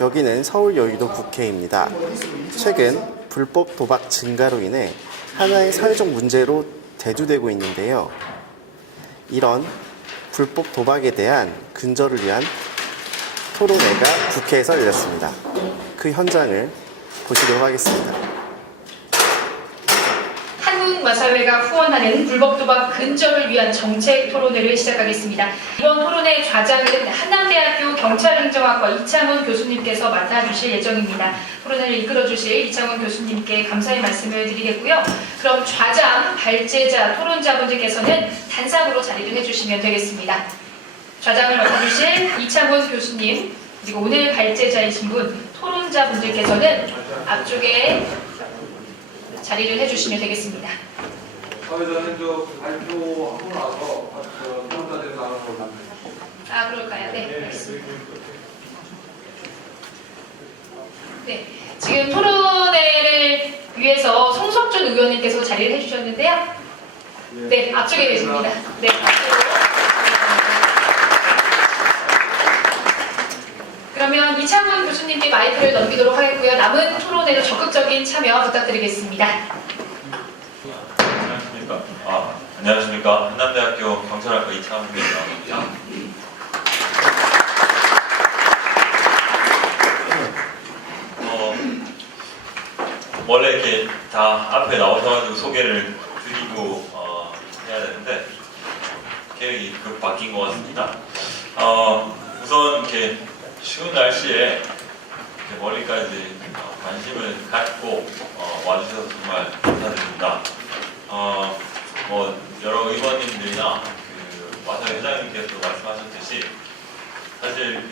여기는 서울 여의도 국회입니다. 최근 불법 도박 증가로 인해 하나의 사회적 문제로 대두되고 있는데요. 이런 불법 도박에 대한 근절을 위한 토론회가 국회에서 열렸습니다. 그 현장을 보시도록 하겠습니다. 한국마사회가 후원하는 불법 도박 근절을 위한 정책 토론회를 시작하겠습니다. 이번 토론회 좌장은 한남대학교 경찰행정학과 이창훈 교수님께서 맡아주실 예정입니다. 토론회를 이끌어주실 이창훈 교수님께 감사의 말씀을 드리겠고요. 그럼 좌장, 발제자, 토론자분들께서는 단상으로 자리를 해주시면 되겠습니다. 좌장을 맡아주실 이창훈 교수님, 그리고 오늘 발제자이신 분, 토론자분들께서는 앞쪽에 자리를 해주시면 되겠습니다. 사회자는 발표하고 나서 토론자들 나가는 걸로 합니다. 아, 그럴까요? 네, 알겠습니다. 네, 지금 토론회를 위해서 송석준 의원님께서 자리를 해주셨는데요. 네, 앞쪽에 계십니다. 네, 앞쪽으로. 그러면 이창훈 교수님께 마이크를 넘기도록 하겠고요. 남은 토론회도 적극적인 참여 부탁드리겠습니다. 안녕하십니까. 한남대학교 경찰학과 이창훈입니다. 원래 이렇게 다 앞에 나오셔가지고 소개를 드리고 해야 되는데 계획이 급 바뀐 것 같습니다. 우선 이렇게 추운 날씨에 이렇게 멀리까지 관심을 갖고 와주셔서 정말 감사드립니다. 여러 의원님들이나 마사 회장님께서 말씀하셨듯이 사실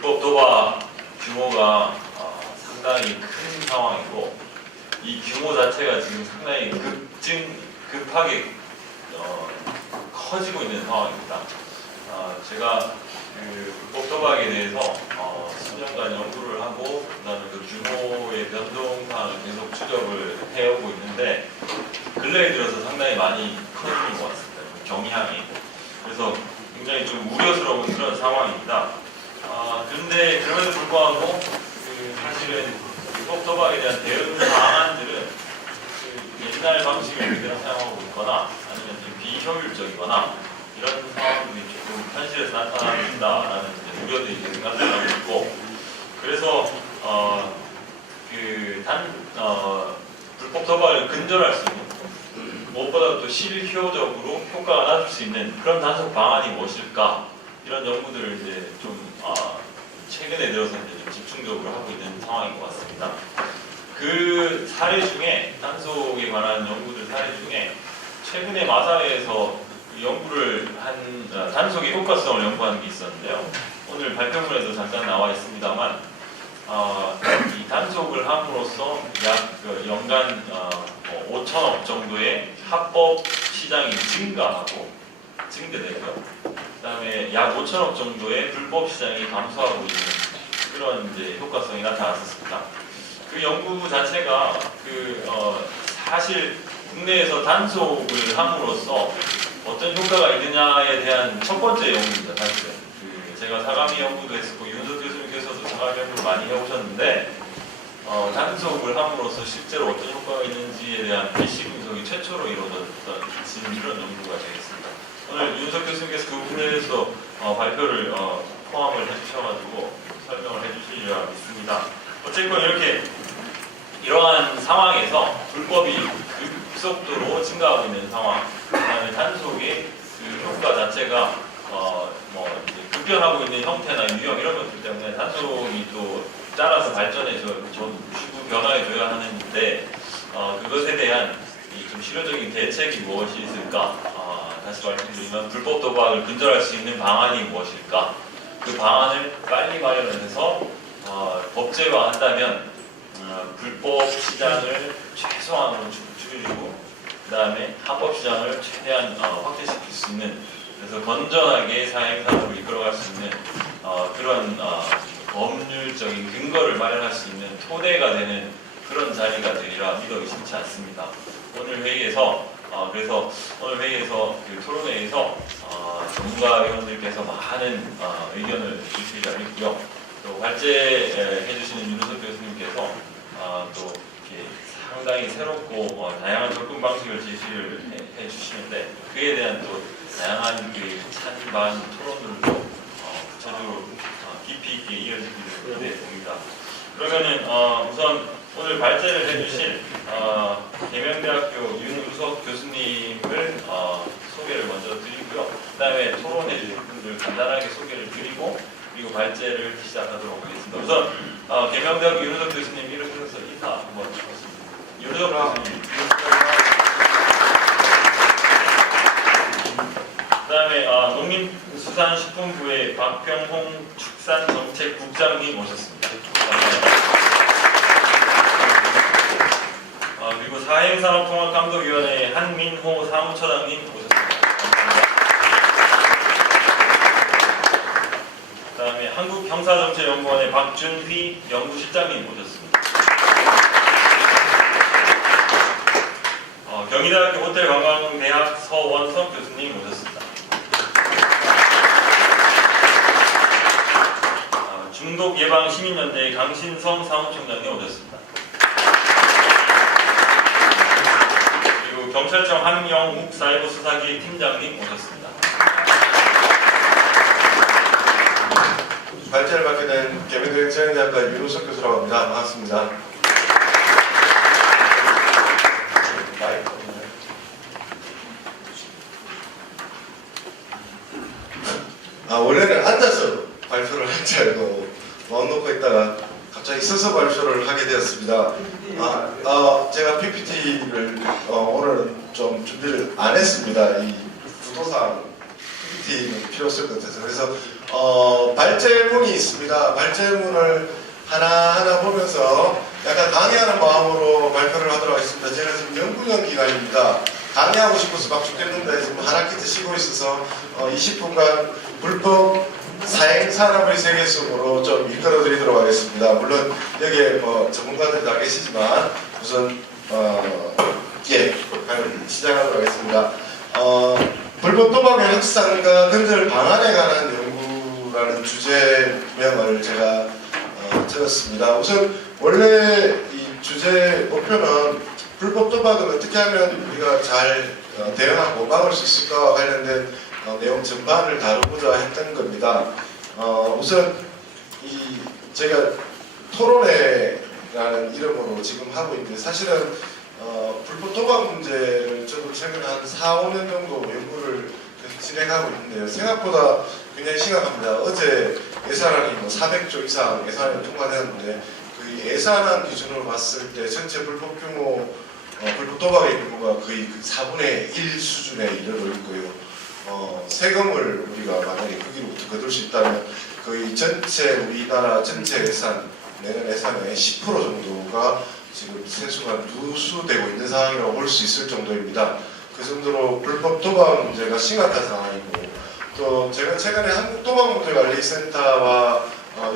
불법 도박 규모가 상당히 큰 상황이고 이 규모 자체가 지금 상당히 급하게 커지고 있는 상황입니다. 제가 불법 도박에 대해서 수년간 연구를 하고 그다음에 그 규모의 변동사항을 계속 추적을 해오고 있는데 근래에 들어서 상당히 많이 커지는 것 같습니다. 경향이. 그래서 굉장히 좀 우려스러운 그런 상황입니다. 그런데 그럼에도 불구하고 사실은 불법 도박에 대한 대응 방안들은 옛날 방식을 그대로 사용하고 있거나 아니면 좀 비효율적이거나 이런 상황들이 조금 현실에서 나타나고 있다라는 우려들이 계속 나타나고 있고 그래서 불법 도박을 근절할 수 있는 무엇보다 또 실효적으로 효과가 낮을 수 있는 그런 단속 방안이 무엇일까 이런 연구들을 이제 좀 최근에 들어서 이제 좀 집중적으로 하고 있는 상황인 것 같습니다. 그 사례 중에 단속에 관한 연구들 사례 중에 최근에 마사회에서 연구를 한 단속의 효과성을 연구하는 게 있었는데요. 오늘 발표문에도 잠깐 나와 있습니다만 이 단속을 함으로써 약 연간 5천억 정도의 합법 시장이 증대되고요. 그 다음에 약 5천억 정도의 불법 시장이 감소하고 있는 그런 이제 효과성이 나타났었습니다. 그 연구 자체가 사실 국내에서 단속을 함으로써 어떤 효과가 있느냐에 대한 첫 번째 연구입니다. 사실은 제가 사가미 연구도 했었고 윤석 교수님께서도 사가미 연구를 많이 해오셨는데 단속을 함으로써 실제로 어떤 효과가 있는지에 대한 일시 분석이 최초로 이루어졌던 이런 연구가 되겠습니다. 오늘 윤석 교수님께서 그 부분에 대해서 발표를 포함을 해주셔가지고 설명을 해주시리라 믿습니다. 어쨌건 이러한 상황에서 불법이 급속도로 증가하고 있는 상황, 그다음에 단속의 효과 자체가 급변하고 있는 형태나 유형 이런 것들 때문에 단속이 또 따라서 발전해서 추후 변화해줘야 하는데 그것에 대한 좀 실효적인 대책이 무엇이 있을까? 다시 말씀드리면 불법 도박을 근절할 수 있는 방안이 무엇일까? 그 방안을 빨리 마련해서 법제화한다면 불법 시장을 최소한으로 줄이고 그 다음에 합법 시장을 최대한 확대시킬 수 있는 그래서 건전하게 사행산으로 이끌어갈 수 있는 그런 법률적인 근거를 마련할 수 있는 토대가 되는 그런 자리가 되리라 믿어 의심치 않습니다. 오늘 회의에서 그 토론회에서 전문가 위원들께서 많은 의견을 주시리라 믿고요. 또 발제해 주시는 윤우석 교수님께서 또 이렇게 상당히 새롭고 다양한 접근 방식을 제시를 해 주시는데 그에 대한 또 다양한 그 찬반 토론들도 구체적으로 깊이 있게 이어지기를 기대해 봅니다. 그러면은 우선 오늘 발제를 해주실 계명대학교 윤우석 교수님을 소개를 먼저 드리고요. 그 다음에 토론해 주실 분들 간단하게 소개를 드리고 그리고 발제를 시작하도록 하겠습니다. 우선 계명대학교 윤우석 교수님 일어서서 인사 한번 하겠습니다. 윤우석 교수님. 그 다음에 농림수산식품부의 박병홍 축산정책국장님 모셨습니다. 그리고 사행산업통합감독위원회 한민호 사무처장님 모셨습니다. 그 다음에 한국형사정책연구원의 박준휘 연구실장님 모셨습니다. 경희대학교 호텔관광대학 서원석 교수님 모셨습니다. 중독예방시민연대의 강신성 사무총장님 오셨습니다. 그리고 경찰청 한영욱 사이버수사기 팀장님 오셨습니다. 발제를 맡게 된 계명대학교 윤우석 교수라고 합니다. 반갑습니다. 원래는 앉아서 발표를 할 줄 알고 마음 놓고 있다가 갑자기 서서 발표를 하게 되었습니다. 제가 PPT를 오늘은 좀 준비를 안 했습니다. 이 구도상 PPT는 필요 없을 것 같아서. 그래서 발제문이 있습니다. 발제문을 하나하나 보면서 약간 강의하는 마음으로 발표를 하도록 하겠습니다. 제가 지금 연구년 기간입니다. 강의하고 싶어서 막 죽겠는데 지금 한 학기 쉬고 있어서 20분간 불법 사행 산업의 세계 속으로 좀 이끌어 드리도록 하겠습니다. 물론 여기에 전문가들 다 계시지만 우선 시작하도록 하겠습니다. 불법 도박의 확산과 근절 방안에 관한 연구라는 주제명을 제가 적었습니다. 우선 원래 이 주제 목표는 불법 도박은 어떻게 하면 우리가 잘 대응하고 막을 수 있을까와 관련된 내용 전반을 다루고자 했던 겁니다. 우선 제가 토론회라는 이름으로 지금 하고 있는데 사실은 불법 도박 문제를 저도 최근에 한 4, 5년 정도 연구를 진행하고 있는데요. 생각보다 굉장히 심각합니다. 어제 예산안이 400조 이상 예산안이 통과되었는데 그 예산안 기준으로 봤을 때 전체 불법 규모, 불법 도박의 규모가 거의 4분의 1 수준에 이르러 있고요. 세금을 우리가 만약에 거기로부터 거둘 수 있다면 거의 전체 우리나라 전체 예산, 내년 예산의 10% 정도가 지금 세수가 누수되고 있는 상황이라고 볼 수 있을 정도입니다. 그 정도로 불법 도박 문제가 심각한 상황이고, 또 제가 최근에 한국도박문제관리센터와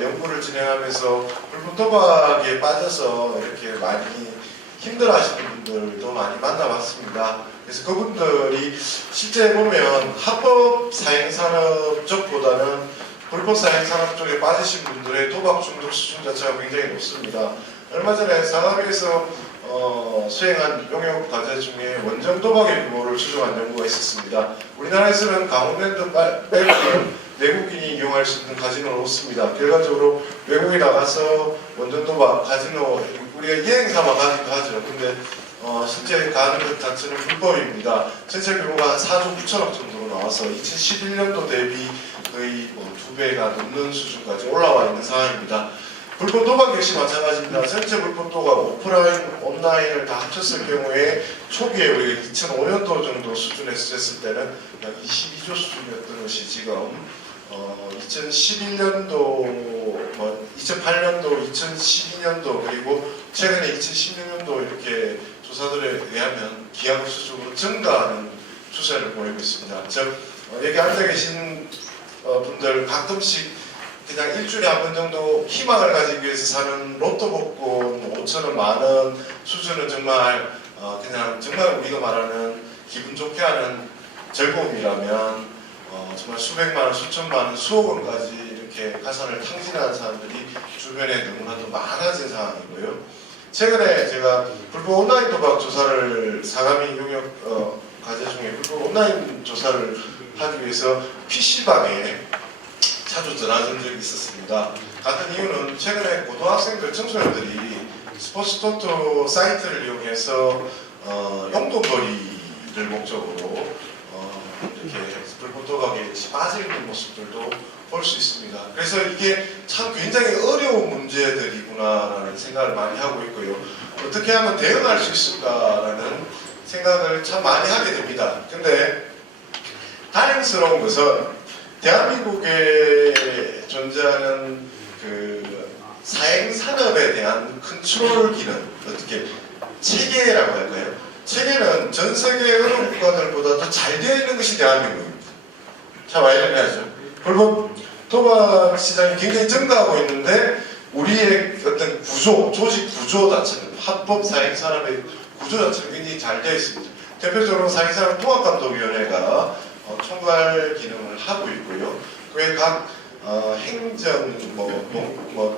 연구를 진행하면서 불법 도박에 빠져서 이렇게 많이 힘들어하시는 분들도 많이 만나봤습니다. 그래서 그분들이 실제 보면 합법 사행산업 쪽보다는 불법 사행산업 쪽에 빠지신 분들의 도박 중독 수준 자체가 굉장히 높습니다. 얼마 전에 상하이에서 수행한 용역 과제 중에 원정 도박의 규모를 추정한 연구가 있었습니다. 우리나라에서는 강원랜드 빼고는 외국인이 이용할 수 있는 카지노는 없습니다. 결과적으로 외국에 나가서 원정 도박, 카지노, 우리가 여행사만 가기도 하죠. 근데 실제 가는 것 자체는 불법입니다. 전체 규모가 한 4조 9천억 정도로 나와서 2011년도 대비 거의 2배가 넘는 수준까지 올라와 있는 상황입니다. 불법 도박 역시 마찬가지입니다. 전체 불법 도박 오프라인, 온라인을 다 합쳤을 경우에 초기에 우리가 2005년도 정도 수준에서 했을 때는 약 22조 수준이었던 것이 지금 2011년도, 2008년도, 2012년도 그리고 최근에 2016년도 이렇게 조사들에 의하면 기하급수적으로 증가하는 추세를 보이고 있습니다. 즉 여기 앉아 계신 분들 가끔씩 그냥 일주일에 한 번 정도 희망을 가지기 위해서 사는 로또 복권 5천원, 만원 수준은 정말 그냥 정말 우리가 말하는 기분 좋게 하는 즐거움이라면 정말 수백만원, 수천만원, 수억원까지 이렇게 가산을 탕진하는 사람들이 주변에 너무나도 많아진 상황이고요. 최근에 제가 불법 온라인 도박 조사를 사가미 용역 과제 중에 불법 온라인 조사를 하기 위해서 PC방에 자주 전화준 적이 있었습니다. 같은 이유는 최근에 고등학생들, 청소년들이 스포츠토토 사이트를 이용해서 용돈벌이를 목적으로 이렇게 불법 도박에 빠져 있는 모습들도 볼 수 있습니다. 그래서 이게 참 굉장히 어려운 문제들이구나라는 생각을 많이 하고 있고요. 어떻게 하면 대응할 수 있을까라는 생각을 참 많이 하게 됩니다. 근데 다행스러운 것은 대한민국에 존재하는 그 사행산업에 대한 컨트롤 기능, 어떻게 체계라고 할까요? 체계는 전 세계 어느 국가들보다 더 잘 되어 있는 것이 대한민국입니다. 자, 와이런하죠. 불법 도박 시장이 굉장히 증가하고 있는데 우리의 어떤 구조, 조직 구조 자체는 합법 사행산업의 구조 자체는 굉장히 잘 되어 있습니다. 대표적으로 사행산업 통합감독위원회가 총괄 기능을 하고 있고요. 그외 각 행정,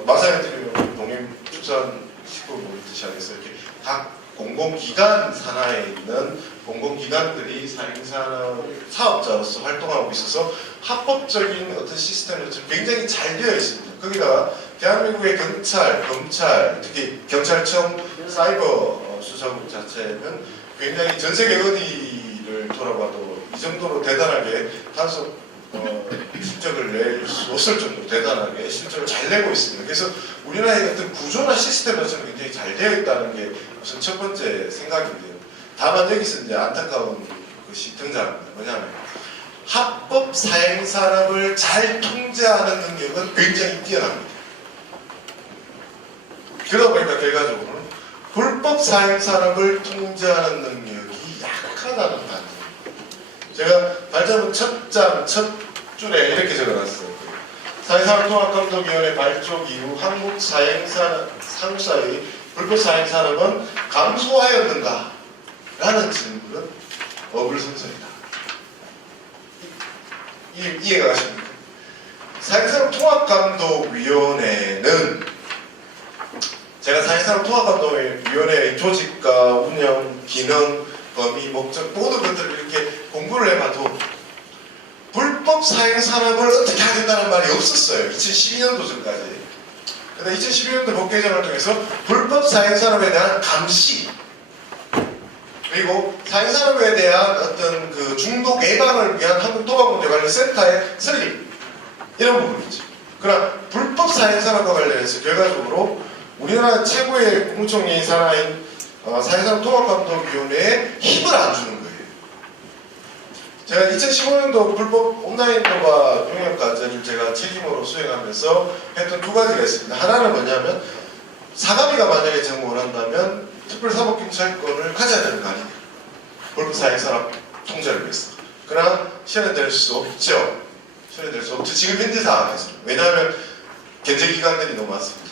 마사회들이 농림축산식품부부터 시작해서 이렇게 각 공공기관 산하에 있는 공공기관들이 사행산업 사업자로서 활동하고 있어서 합법적인 어떤 시스템이 굉장히 잘 되어 있습니다. 거기다가 대한민국의 경찰, 검찰, 특히 경찰청 사이버 수사국 자체는 굉장히 전 세계 어디를 돌아봐도 이 정도로 대단하게 단속 실적을 낼 수 없을 정도로 대단하게 실적을 잘 내고 있습니다. 그래서 우리나라의 어떤 구조나 시스템 자체는 굉장히 잘 되어 있다는 게 우선 첫 번째 생각인데요. 다만 여기서 이제 안타까운 것이 등장합니다. 뭐냐면 합법 사행산업을 잘 통제하는 능력은 굉장히 뛰어납니다. 그러다 보니까 결과적으로는 불법 사행산업을 통제하는 능력이 약하다는 단점. 제가 발자문 첫 줄에 이렇게 적어놨어요. 사행산업통합감독위원회 발족 이후 한국 사행산업의 불법 사행산업은 감소하였는가? 라는 질문은 어불성설이다. 이해가 가십니까? 사행산업통합감독위원회는 제가 사행산업통합감독위원회의 조직과 운영, 기능, 범위, 목적 모든 것들을 이렇게 공부를 해봐도 불법 사행산업을 어떻게 해야 된다는 말이 없었어요. 2012년도 전까지. 근데 2012년도 법개정을 통해서 불법 사행산업에 대한 감시 그리고 사행산업에 대한 어떤 그 중독 예방을 위한 한국도박문제관리센터의 설립 이런 부분이죠. 그러나 불법 사행산업과 관련해서 결과적으로 우리나라 최고의 국무총리 산하인 사행산업통합감독위원회에 힘을 안 주는 거예요. 제가 2015년도 불법 온라인 도박 용역과제를 제가 책임으로 수행하면서 했던 두 가지가 있습니다. 하나는 뭐냐면 사가미가 만약에 정부를 한다면 특별사법경찰권을 가져야 되는 거 아니냐. 불법 사행산업 통제를 위해서. 그러나 실현될 수 없죠. 실현될 수 없죠. 지금 현재 상황에서. 왜냐하면 견제기관들이 너무 많습니다.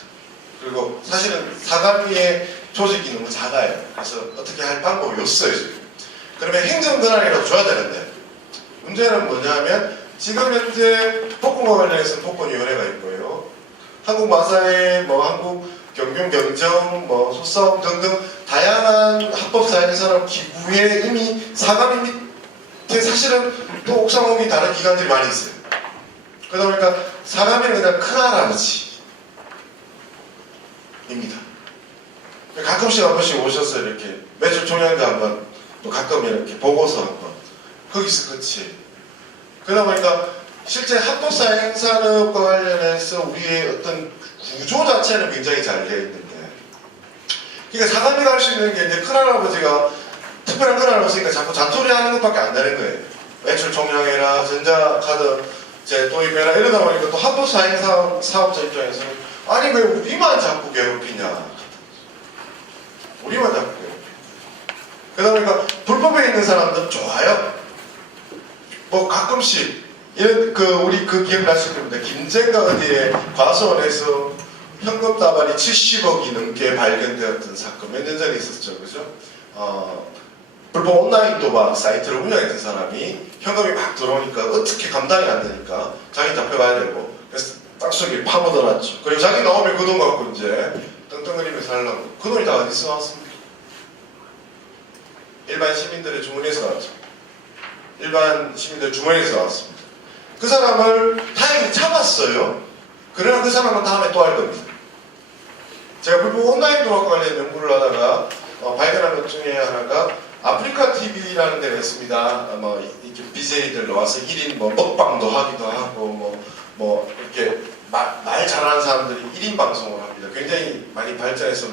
그리고 사실은 사가미의 조직이 너무 작아요. 그래서 어떻게 할 방법이 없어요. 지금. 그러면 행정권한이라도 줘야 되는데 문제는 뭐냐면 지금 현재 복권과 관련해서 복권위원회가 있고요. 한국마사회, 한국경영경정, 소싸움 등등 다양한 합법사행산업 기구에 이미 사가미 밑에 사실은 또 옥상옥이 다른 기관들이 많이 있어요. 그러다 보니까 사가미는 그냥 큰할아버지입니다. 가끔씩 한 번씩 오셔서 이렇게 매출 총량도 한번 또 가끔 이렇게 보고서 한번 거기서 끝이. 그러다 보니까 실제 합법사행산업과 관련해서 우리의 어떤 구조 자체는 굉장히 잘 되어 있는데 그러니까 사가미가 할 수 있는 게 이제 큰할아버지가 특별한 큰할아버지니까 자꾸 잔소리 하는 것밖에 안 되는 거예요. 매출 총량해라, 전자카드 도입해라 이러다 보니까 또 합법사행사업자 입장에서는 아니 왜 우리만 자꾸 괴롭히냐. 우리만 자꾸 괴롭히냐. 그러다 보니까 불법에 있는 사람들은 좋아요. 가끔씩 이런 우리 기억나실 겁니다. 김제가 어디에 과수원에서 현금 다발이 70억이 넘게 발견되었던 사건 몇 년 전에 있었죠, 그죠? 불법 온라인 도박 사이트를 운영했던 사람이 현금이 막 들어오니까 어떻게 감당이 안 되니까 자기 잡혀가야 되고 그래서 땅속에 파묻어놨죠. 그리고 자기 나오면 그 돈 갖고 이제 떵떵거리면서 살려고. 그 돈이 다 어디서 나왔습니까? 일반 시민들의 주머니에서 나왔죠. 일반 시민들 주머니에서 나왔습니다. 그 사람을 다행히 잡았어요. 그러나 그 사람은 다음에 또 할 겁니다. 제가 불법 온라인 도박 관련 연구를 하다가 발견한 것 중에 하나가 아프리카 TV라는 데가 있습니다. 이렇게 BJ들 나와서 1인 먹방도 하기도 하고 이렇게 말 잘하는 사람들이 1인 방송을 합니다. 굉장히 많이 발전해서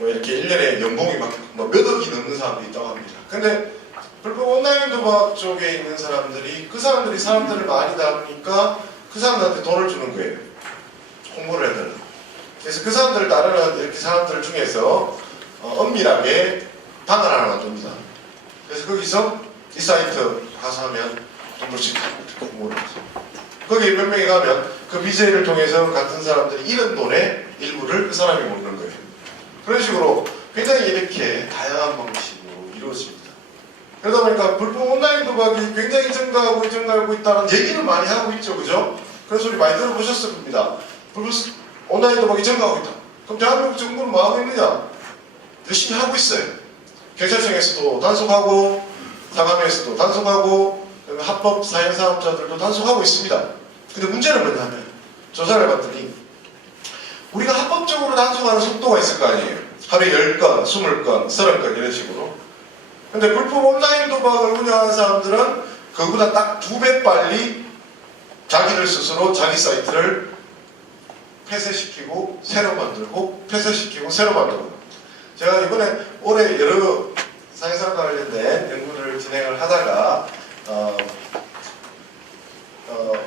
이렇게 1년에 연봉이 몇 억이 넘는 사람도 있다고 합니다. 근데 불법 온라인 도박 쪽에 있는 사람들이 그 사람들이 사람들을 많이 다루니까 그 사람들한테 돈을 주는 거예요. 홍보를 해달라. 그래서 그 사람들을 따르는 이렇게 사람들 중에서 엄밀하게 방을 하나 만듭니다. 그래서 거기서 이 사이트 가서 하면 돈 벌 수 있다. 이렇게 홍보를 하죠. 거기에 몇 명이 가면 그 BJ를 통해서 같은 사람들이 잃은 돈의 일부를 그 사람이 먹는 거예요. 그런 식으로 굉장히 이렇게 다양한 방식으로 이루어집니다. 그러다 보니까 불법 온라인 도박이 굉장히 증가하고 있다는 얘기를 많이 하고 있죠. 그죠? 그런 소리 많이 들어보셨을 겁니다. 불법 온라인 도박이 증가하고 있다. 그럼 대한민국 정부는 뭐 하고 있느냐? 열심히 하고 있어요. 경찰청에서도 단속하고 사감에서도 단속하고 합법 사행사업자들도 단속하고 있습니다. 근데 문제는 뭐냐면 조사를 해봤더니 우리가 합법적으로 단속하는 속도가 있을 거 아니에요. 하루에 10건, 20건, 30건 이런 식으로. 근데 불법 온라인 도박을 운영하는 사람들은 그보다 딱 2배 빨리 자기들 스스로 자기 사이트를 폐쇄시키고 새로 만들고 폐쇄시키고 새로 만들고. 제가 이번에 올해 여러 사회사 관련된 연구를 진행을 하다가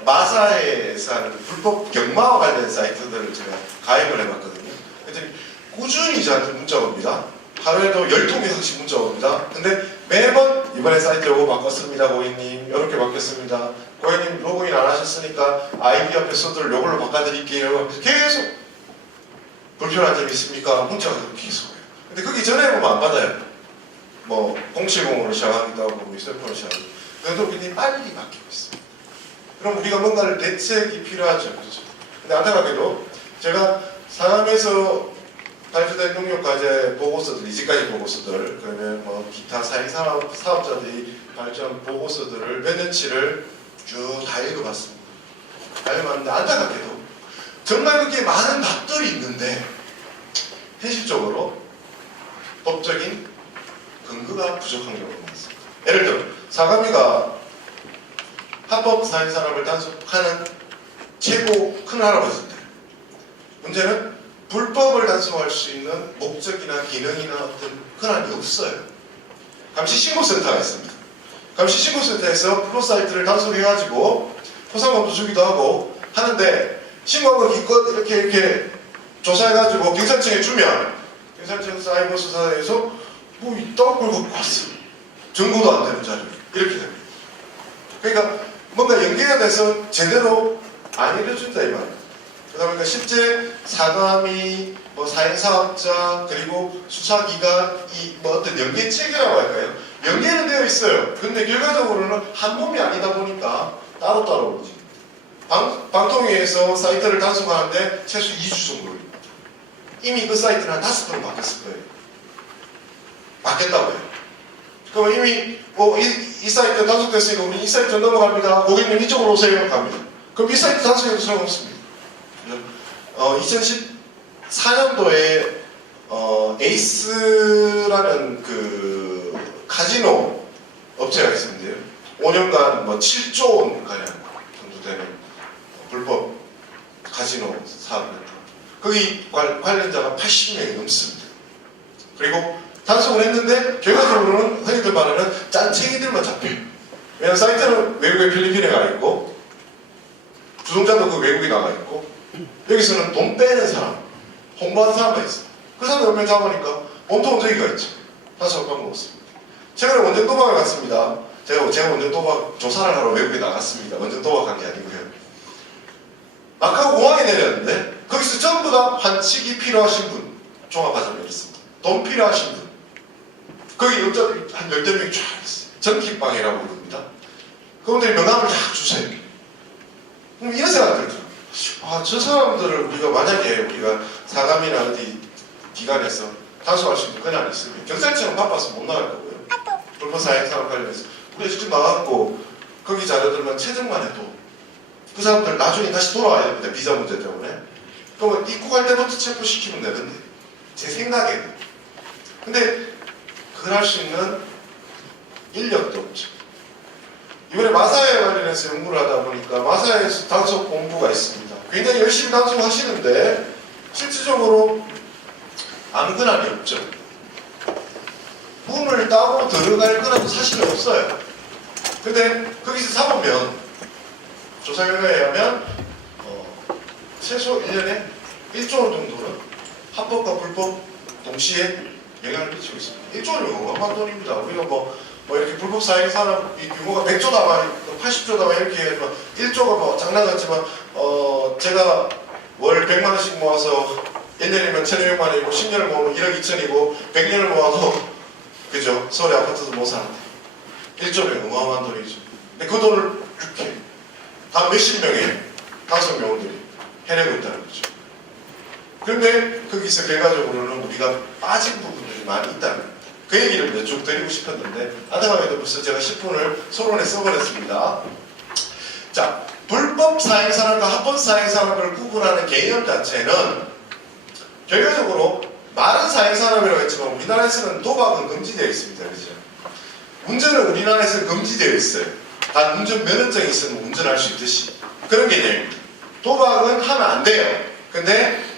마사에서 하는 불법 경마와 관련 사이트들을 제가 가입을 해봤거든요. 그랬더니 꾸준히 저한테 문자가 옵니다. 하루에도 10통 이상씩 문자가 옵니다. 근데 매번 이번에 사이트 요거 바꿨습니다 고객님, 이렇게 바뀌었습니다. 고객님 로그인 안 하셨으니까 아이디 옆에 써들 요걸로 바꿔드릴게요. 계속 불편한 점 있습니까? 문자가 계속 오요. 근데 거기 전에 보면 안 받아요. 070으로 시작하기도 하고 휴대폰으로 시작하기도 하고. 그래도 굉장히 빨리 바뀌고 있습니다. 그럼 우리가 뭔가를 대책이 필요하죠. 그렇죠? 근데 안타깝게도 제가 상암에서 발주된 농협과제 보고서들, 이제까지 보고서들, 그러면 기타 사업자들이 발주한 보고서들을 몇 년치를 쭉 다 읽어봤습니다. 다 읽어봤는데 안타깝게도 정말 그렇게 많은 답들이 있는데 현실적으로 법적인 근거가 부족한 경우가 많습니다. 예를 들어 사감이가 합법 사행산업을 단속하는 최고 큰 할아버지인데 문제는 불법을 단속할 수 있는 목적이나 기능이나 어떤 권한이 없어요. 감시신고센터가 있습니다. 감시신고센터에서 불법 사이트를 단속해가지고 포상금도 주기도 하고 하는데 신고한 거 기껏 이렇게 조사해가지고 경찰청에 주면 경찰청 사이버 수사에서 이딴 걸 갖고 왔어. 정보도 안 되는 자료. 이렇게 됩니다. 그러니까 뭔가 연계가 돼서 제대로 안 이루어진다 이 말이에요. 그러다 보니까 실제 사감이 사행사업자 그리고 수사기관 어떤 연계 체계라고 할까요? 연계는 되어 있어요. 근데 결과적으로는 한 몸이 아니다 보니까 따로따로 오지. 방통위에서 사이트를 단속하는데 최소 2주 정도 걸립니다. 이미 그 사이트는 한 5번 바뀌었을 거예요. 바뀌었다고요. 그럼 이미 이 사이트 단속됐으니까 우리 이 사이트 넘어갑니다. 고객님 이쪽으로 오세요. 갑니다. 그럼 이 사이트 단속해도 소용없습니다. 2014년도에 에이스라는 그 카지노 업체가 있었는데요. 5년간 7조 원 가량 정도 되는 불법 카지노 사업을 했다. 거기 관련자가 80명이 넘습니다. 그리고 단속을 했는데 결과적으로는 흔히들 말하는 짠챙이들만 잡혀요. 왜냐하면 사이트는 외국에 필리핀에 가 있고 주동자도 그 외국에 나가 있고 여기서는 돈 빼는 사람, 홍보하는 사람만 있어요. 그 사람들 몇 명 잡으니까 몸통 저기가 있죠. 단속할 방법 없습니다. 최근에 원전 도박을 갔습니다. 제가 원전 도박 조사를 하러 외국에 나갔습니다. 원전 도박한 게 아니고요. 마카오 공항에 내렸는데 거기서 전부 다 환칙이 필요하신 분 종합하자면 이렇습니다. 돈 필요하신 분 거기 여자들이 한 10명이 쫙 있어요. 전기방이라고 부릅니다. 그분들이 명함을 다 주세요. 그럼 이런 생각이 들죠. 저 사람들을 우리가 만약에 우리가 사감이나 어디 기관에서 단속할 수 있는 권한이 있으면 경찰청은 바빠서 못 나갈 거고요. 불법 사행 사업 관련해서 우리가 직접 나갔고 거기 자료들만 채점만 해도 그 사람들 나중에 다시 돌아와야 됩니다. 비자 문제 때문에. 그러면 입국할 때부터 체포시키면 되는데 제 생각에. 근데 그걸 할 수 있는 인력도 없죠. 이번에 마사회 관련해서 연구를 하다 보니까 마사회에서 단속 본부가 있습니다. 굉장히 열심히 단속하시는데 실질적으로 아무 권한이 없죠. 문을 따고 들어갈 권한도 사실 없어요. 근데 거기서 잡으면 조사 결과에 의하면 최소 1년에 1조 원 정도는 합법과 불법 동시에 영향을 미치고 있습니다. 1조 원이면 어마어마한 돈입니다. 우리가 뭐 이렇게 불법 사행 산업이 규모가 100조다, 80조다 이렇게 1조가 뭐 장난 같지만 제가 월 100만 원씩 모아서 1년이면 1,200만 원이고 10년을 모으면 1억 2천이고 100년을 모아도 그죠? 서울의 아파트도 못 사는데 1조면 어마어마한 돈이죠. 근데 그 돈을 이렇게 단 몇십 명의 단속 요원들이 해내고 있다는 거죠. 그런데 거기서 결과적으로는 우리가 빠진 부분들이 많이 있다는 겁니다. 그 얘기를 이제 쭉 드리고 싶었는데 안타깝게도 벌써 제가 10분을 서론에 써버렸습니다. 자, 불법 사행산업과 합법 사행산업을 구분하는 개념 자체는 결과적으로 말은 사행산업이라고 했지만 우리나라에서는 도박은 금지되어 있습니다. 그죠? 운전은 우리나라에서 금지되어 있어요. 단 운전면허증이 있으면 운전할 수 있듯이 그런 개념입니다. 도박은 하면 안 돼요. 근데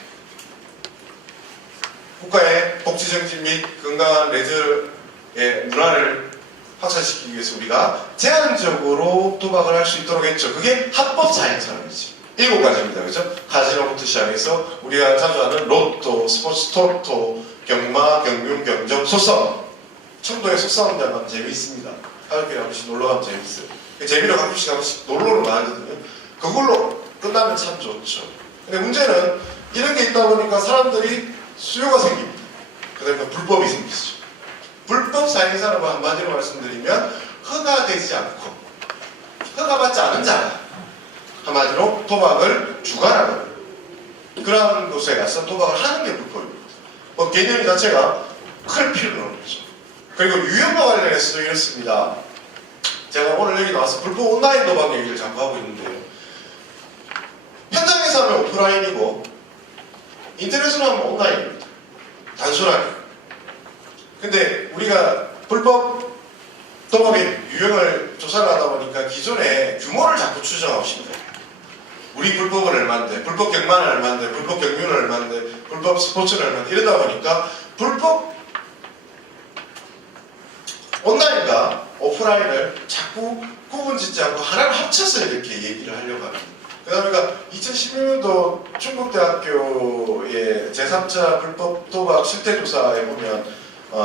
국가의 복지정신 및 건강한 레저의 문화를 확산시키기 위해서 우리가 제한적으로 도박을 할 수 있도록 했죠. 그게 합법 사행산업이지. 7가지입니다. 그죠? 카지노부터 시작해서 우리가 자주 하는 로또, 스포츠 토토, 경마, 경륜, 경정, 소싸움. 청도에 소싸움 장하면 재미있습니다. 가족끼리 한 번씩 놀러 가면 재밌어요. 재미로 가끔씩 놀러를 나가거든요. 그걸로 끝나면 참 좋죠. 근데 문제는 이런 게 있다 보니까 사람들이 수요가 생깁니다. 그러니까 불법이 생기죠. 불법 사행산업은 한마디로 말씀드리면 허가되지 않고 허가받지 않은 자가 한마디로 도박을 주관하는 그런 곳에 가서 도박을 하는 게 불법입니다. 개념 자체가 클 필요는 없죠. 그리고 유형과 관련해서도 이렇습니다. 제가 오늘 여기 나와서 불법 온라인 도박 얘기를 자꾸 하고 있는데요. 현장에서 하면 오프라인이고 인터넷으로 하면 온라인입니다. 단순하게. 근데 우리가 불법 도박의 유형을 조사를 하다 보니까 기존에 규모를 자꾸 추정하고 싶어요. 우리 불법은 얼마인데, 불법 경마는 얼마인데, 불법 경륜은 얼마인데, 불법 스포츠는 얼마인데 이러다 보니까 불법 온라인과 오프라인을 자꾸 구분짓지 않고 하나를 합쳐서 이렇게 얘기를 하려고 합니다. 그러니까 2016년도 충북대학교의 제3차 불법 도박 실태조사에 보면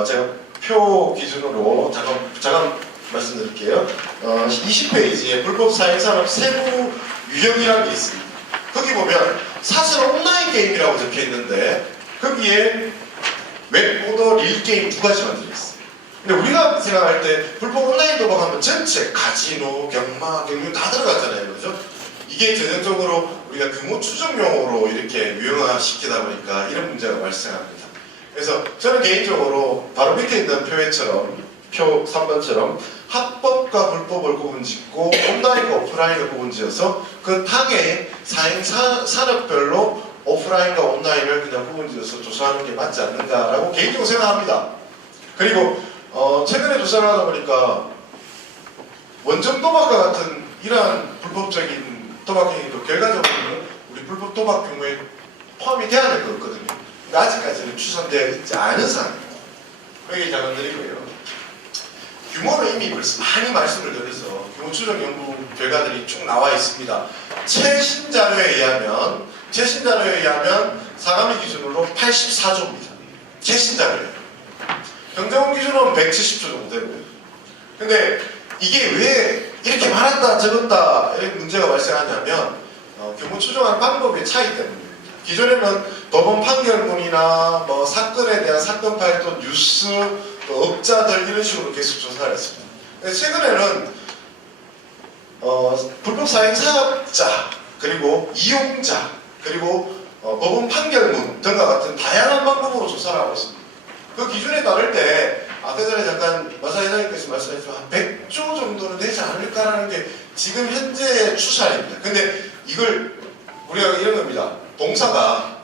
제가 표 기준으로 잠깐 말씀드릴게요. 20페이지에 불법 사행산업 세부 유형이라는 게 있습니다. 거기 보면 사실 온라인 게임이라고 적혀 있는데 거기에 웹보더 릴게임 2가지만 들어있어요. 근데 우리가 생각할 때 불법 온라인 도박하면 전체 카지노, 경마, 경륜 다 들어갔잖아요. 그죠? 이게 전형적으로 우리가 규모 추정용으로 이렇게 유형화시키다 보니까 이런 문제가 발생합니다. 그래서 저는 개인적으로 바로 밑에 있는 표에처럼 표 3번처럼 합법과 불법을 구분짓고 온라인과 오프라인을 구분지어서 그 당의 사행 산업별로 오프라인과 온라인을 그냥 구분지어서 조사하는 게 맞지 않는가라고 개인적으로 생각합니다. 그리고 최근에 조사를 하다 보니까 원정 도박과 같은 이러한 불법적인 도박 행위도 결과적으로는 우리 불법 도박 규모에 포함이 돼야 될 것 같거든요. 근데 아직까지는 추산되어 있지 않은 상황입니다. 여기 잠깐 드리고요. 규모는 이미 벌써 많이 말씀을 드려서 규모 추정 연구 결과들이 쭉 나와 있습니다. 최신 자료에 의하면 상암리 기준으로 84조입니다. 최신 자료에. 경정원 기준으로는 170조 정도 되고요. 근데 이게 왜 이렇게 많았다 적었다 이런 문제가 발생하냐면 규모 추정하는 방법의 차이 때문입니다. 기존에는 법원 판결문이나 뭐 사건에 대한 사건 파일 또 뉴스 또 업자들 이런 식으로 계속 조사를 했습니다. 최근에는 불법 사행 사업자 그리고 이용자, 그리고 법원 판결문 등과 같은 다양한 방법으로 조사를 하고 있습니다. 그 기준에 따를 때 아까 전에 잠깐 마사 회장님께서 말씀하셨지만 100조 정도는 되지 않을까라는 게 지금 현재 추산입니다. 근데 이걸 우리가 이런 겁니다. 봉사가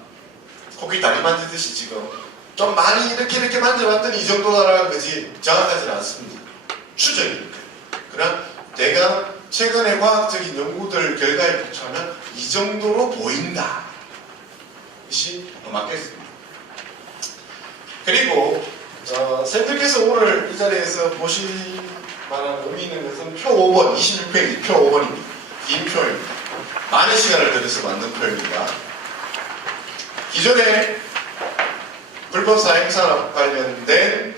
코끼리 다리 만지듯이 지금 좀 많이 이렇게 만져봤더니 이 정도다라는 것이 정확하지는 않습니다. 추정이니까. 그러나 대강 최근의 과학적인 연구들 결과에 비추면 이 정도로 보인다. 것이 맞겠습니다. 그리고 쌤들께서 오늘 이 자리에서 보실 만한 의미 있는 것은 표 5번, 26페이지 표 5번입니다. 긴 표입니다. 많은 시간을 들여서 만든 표입니다. 기존에 불법 사행산업 관련된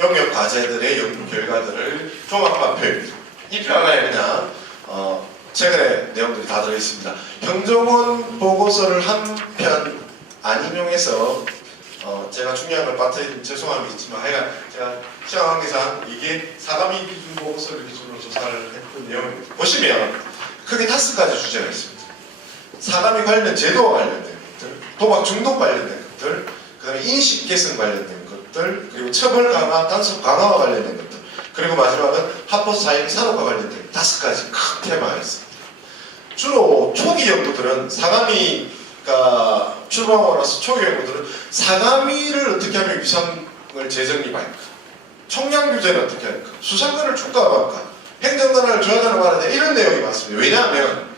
영역 과제들의 연구 결과들을 종합한 표입니다. 이 표 하나에 그냥 최근에 내용들이 다 들어있습니다. 경정원 보고서를 한 편 안 인용해서 제가 중요한 걸 빠뜨리면 죄송함이 있지만 하여간 제가 시간 관계상 이게 사감위 기준 보고서를 기준으로 조사를 했던 내용입니다. 보시면 크게 5가지 주제가 있습니다. 사감위 관련 제도와 관련된 것들, 도박 중독 관련된 것들, 그 다음에 인식 개선 관련된 것들, 그리고 처벌 강화, 단속 강화와 관련된 것들, 그리고 마지막은 합법 사행 산업과 관련된 5가지 큰 테마가 있습니다. 주로 초기 연구들은 사감위가 출범하고 나서 초기 연구들은 사감위를 어떻게 하면 위상을 재정립할까, 총량 규제를 어떻게 할까, 수사권을 축소할까, 행정권을 줘야 되는 말인데 이런 내용이 많습니다. 왜냐하면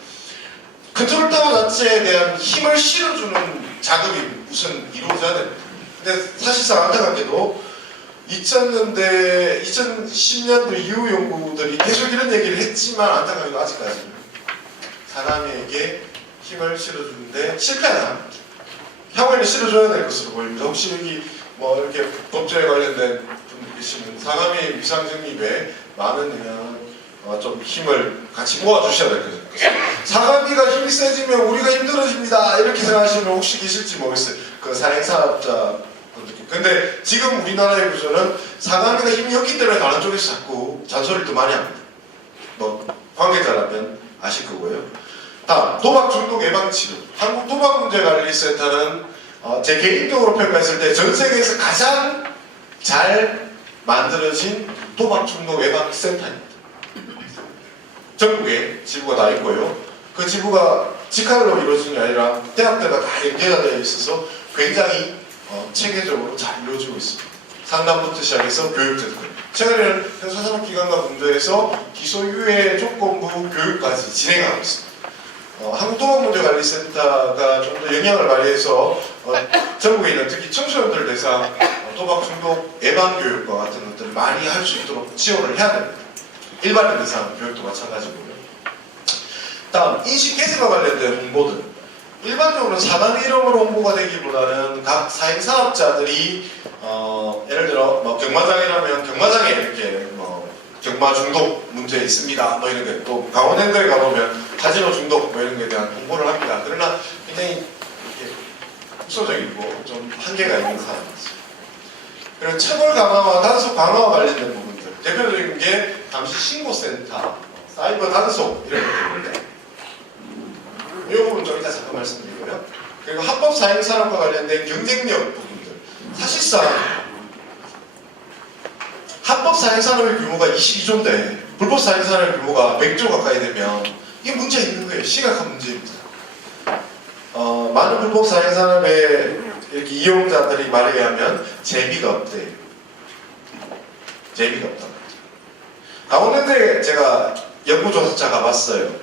컨트롤 타워 자체에 대한 힘을 실어주는 작업이 우선 이루어져야 됩니다. 근데 사실상 안타깝게도 2000년대, 2010년도 이후 연구들이 계속 이런 얘기를 했지만 안타깝게도 아직까지는 사람에게 힘을 실어주는데 실패하지 않습니다. 향후에는 실어줘야 될 것으로 보입니다. 혹시 여기 뭐 이렇게 법조에 관련된 분들 계시면 사감의 위상 정립에 많은 좀 힘을 같이 모아주셔야 될 것 같습니다. 사감위가 힘이 세지면 우리가 힘들어집니다. 이렇게 생각하시는 분 혹시 계실지 모르겠어요. 그 사행사업자 분들께. 근데 지금 우리나라의 구조는 사감위가 힘이 없기 때문에 다른 쪽에서 자꾸 잔소리를 더 많이 합니다. 뭐 관계자라면 아실 거고요. 다음, 도박 중독 예방 치료. 한국 도박문제관리센터는 제 개인적으로 평가했을 때 전 세계에서 가장 잘 만들어진 도박 중독 예방 센터입니다. 전국에 지부가 다 있고요. 그 지부가 직할로 이루어지는 게 아니라 대학들과 다 연계가 되어 있어서 굉장히 체계적으로 잘 이루어지고 있습니다. 상담부터 시작해서 교육제도. 최근에는 형사산업기관과 공조해서 기소유예 조건부 교육까지 진행하고 있습니다. 한국도박문제관리센터가 좀 더 영향을 발휘해서 전국에 있는 특히 청소년들 대상 도박 중독 예방 교육과 같은 것들을 많이 할 수 있도록 지원을 해야 됩니다. 일반인 대상 교육도 마찬가지고요. 다음, 인식 개선과 관련된 홍보들. 일반적으로 사단 이름으로 홍보가 되기보다는 각 사행사업자들이 예를 들어 뭐 경마장이라면 경마장에 이렇게 경마 중독 문제 있습니다. 뭐 이런 게, 또 강원랜드에 가보면 카지노 중독 뭐 이런 거에 대한 홍보를 합니다. 그러나 굉장히 이렇게 국소적이고 좀 한계가 있는 사람이죠. 그리고 처벌 강화와 단속 강화와 관련된 부분들. 대표적인 게 감시 신고센터, 사이버 단속 이런 것들인데 이 부분 좀 이따 잠깐 말씀드리고요. 그리고 합법 사행 산업과 관련된 경쟁력 부분들. 사실상 합법 사행산업의 규모가 22조인데 불법 사행산업의 규모가 100조 가까이 되면 이게 문제 있는 거예요. 심각한 문제입니다. 많은 불법 사행산업의 이렇게 이용자들이 말에 의하면 재미가 없대요. 재미가 없다. 강원랜드에 제가 연구조사차 가봤어요.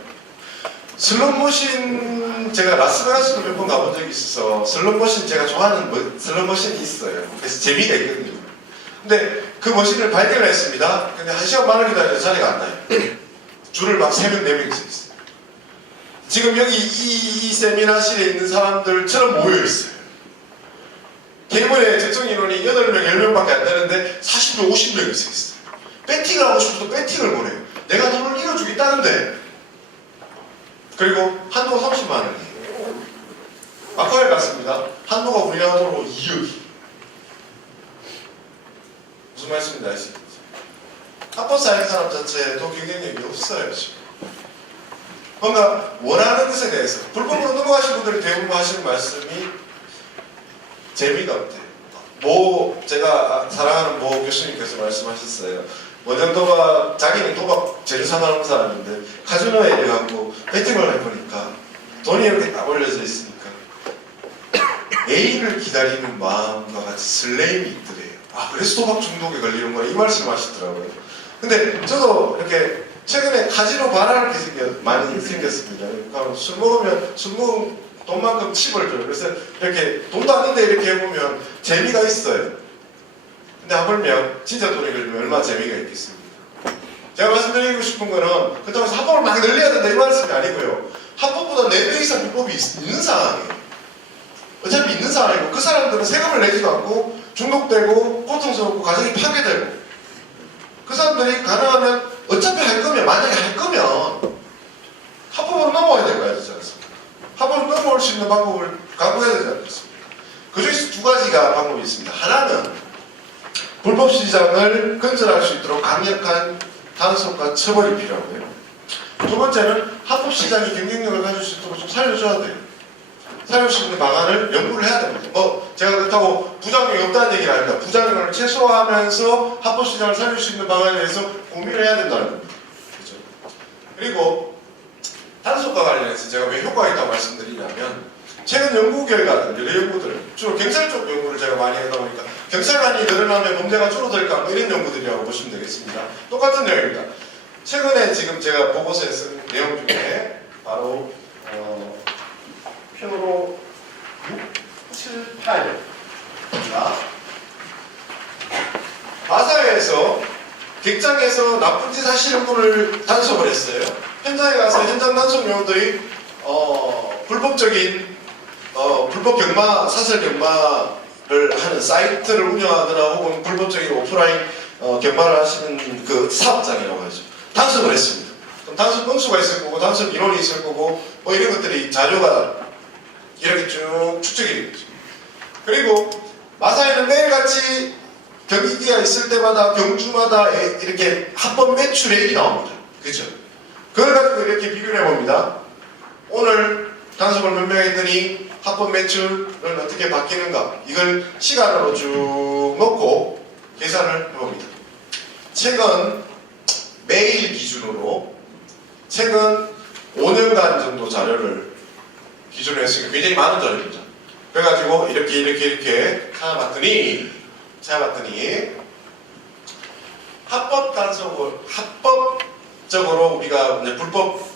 슬롯머신, 제가 라스베가스도 몇 번 가본 적이 있어서 슬롯머신 제가 좋아하는 슬롯머신이 있어요. 그래서 재미가 있거든요. 근데 그 머신을 발견했습니다. 근데 1시간 반을 기다려도 자리가 안 나요. 줄을 막 3명, 4명씩 있어요. 지금 여기 이 세미나실에 있는 사람들처럼 모여있어요. 개인의 적정 인원이 8명, 10명밖에 안 되는데 40명, 50명이 있어요. 배팅을 하고 싶어도 배팅을 못 해요. 내가 돈을 잃어주겠다는데. 그리고 한도가 30만 원이에요. 마카오에 갔습니다. 한도가 우리나라 돈으로 2억이. 무슨 말씀인지 아시겠죠? 합법 사행산업 자체에도 경쟁력이 없어요, 지금. 뭔가 원하는 것에 대해서 불법으로 넘어가신 분들이 대부분 하시는 말씀이 재미가 없대요. 제가 사랑하는 모 교수님께서 말씀하셨어요. 원전 도박, 자기는 도박 제일 사랑하는 사람인데 카지노에 이래갖고 배팅을 해보니까 돈이 이렇게 딱 올려져 있으니까 애인을 기다리는 마음과 같이 설레임이 있더래요. 아, 그래서 도박 중독에 걸리는 거야. 이 말씀 하시더라고요. 근데 저도 이렇게 최근에 카지노 반할 게 많이 생겼습니다. 그러니까 술 먹으면 돈만큼 칩을 줘요. 그래서 이렇게 돈도 안 든데 이렇게 해보면 재미가 있어요. 근데 하물며 진짜 돈이 걸리면 얼마나 재미가 있겠습니까? 제가 말씀드리고 싶은 거는 그렇다고 해서 합법을 막 늘려야 된다 이 말씀이 아니고요. 합법보다 4배 이상 불법이 있는 상황이에요. 어차피 있는 상황이고 그 사람들은 세금을 내지도 않고 중독되고 고통스럽고 가정이 파괴되고 그 사람들이 가능하면 어차피 할 거면 만약에 할 거면 합법으로 넘어와야 될 거야 되지 않습니까? 합법으로 넘어올 수 있는 방법을 강구해야 되지 않겠습니까? 그 중에서 2가지가 방법이 있습니다. 하나는 불법 시장을 근절할 수 있도록 강력한 단속과 처벌이 필요하고요. 두 번째는 합법 시장이 경쟁력을 가질 수 있도록 좀 살려줘야 돼요. 살릴 수 있는 방안을 연구를 해야 됩니다. 제가 그렇다고 부작용이 없다는 얘기는 아닙니다. 부작용을 최소화하면서 합법 시장을 살릴 수 있는 방안에 대해서 고민을 해야 된다는 겁니다. 그렇죠? 그리고 단속과 관련해서 제가 왜 효과가 있다고 말씀드리냐면 최근 연구 결과들, 여러 연구들, 주로 경찰 쪽 연구를 제가 많이 하다 보니까 경찰관이 늘어나면 범죄가 줄어들까 이런 연구들이라고 보시면 되겠습니다. 똑같은 내용입니다. 최근에 지금 제가 보고서에 쓴 내용 중에 바로 표로 6, 7, 8입니다. 마사회에서 객장에서 나쁜 짓 하시는 분을 단속을 했어요. 현장에 가서 현장 단속 요원들이 불법적인 불법 경마, 사설 경마를 하는 사이트를 운영하거나 혹은 불법적인 오프라인 경마를 하시는 그 사업장이라고 하죠. 단속을 했습니다. 그럼 단속 건수가 있을 거고 단속 인원이 있을 거고 이런 것들이 자료가 이렇게 쭉 축적이 되겠죠. 그리고 마사회는 매일같이 경기가 있을 때마다 경주마다 이렇게 합법 매출액이 나옵니다. 그렇죠? 그걸 가지고 이렇게 비교를 해봅니다. 오늘 단속을 몇 명 했더니 합법 매출은 어떻게 바뀌는가 이걸 시간으로 쭉 놓고 계산을 해봅니다. 최근 매일 기준으로 최근 5년간 정도 자료를 기준으로 했으니까 굉장히 많은 자료입니다. 그래가지고 이렇게 찾아봤더니 합법 단속을 합법적으로 우리가 이제 불법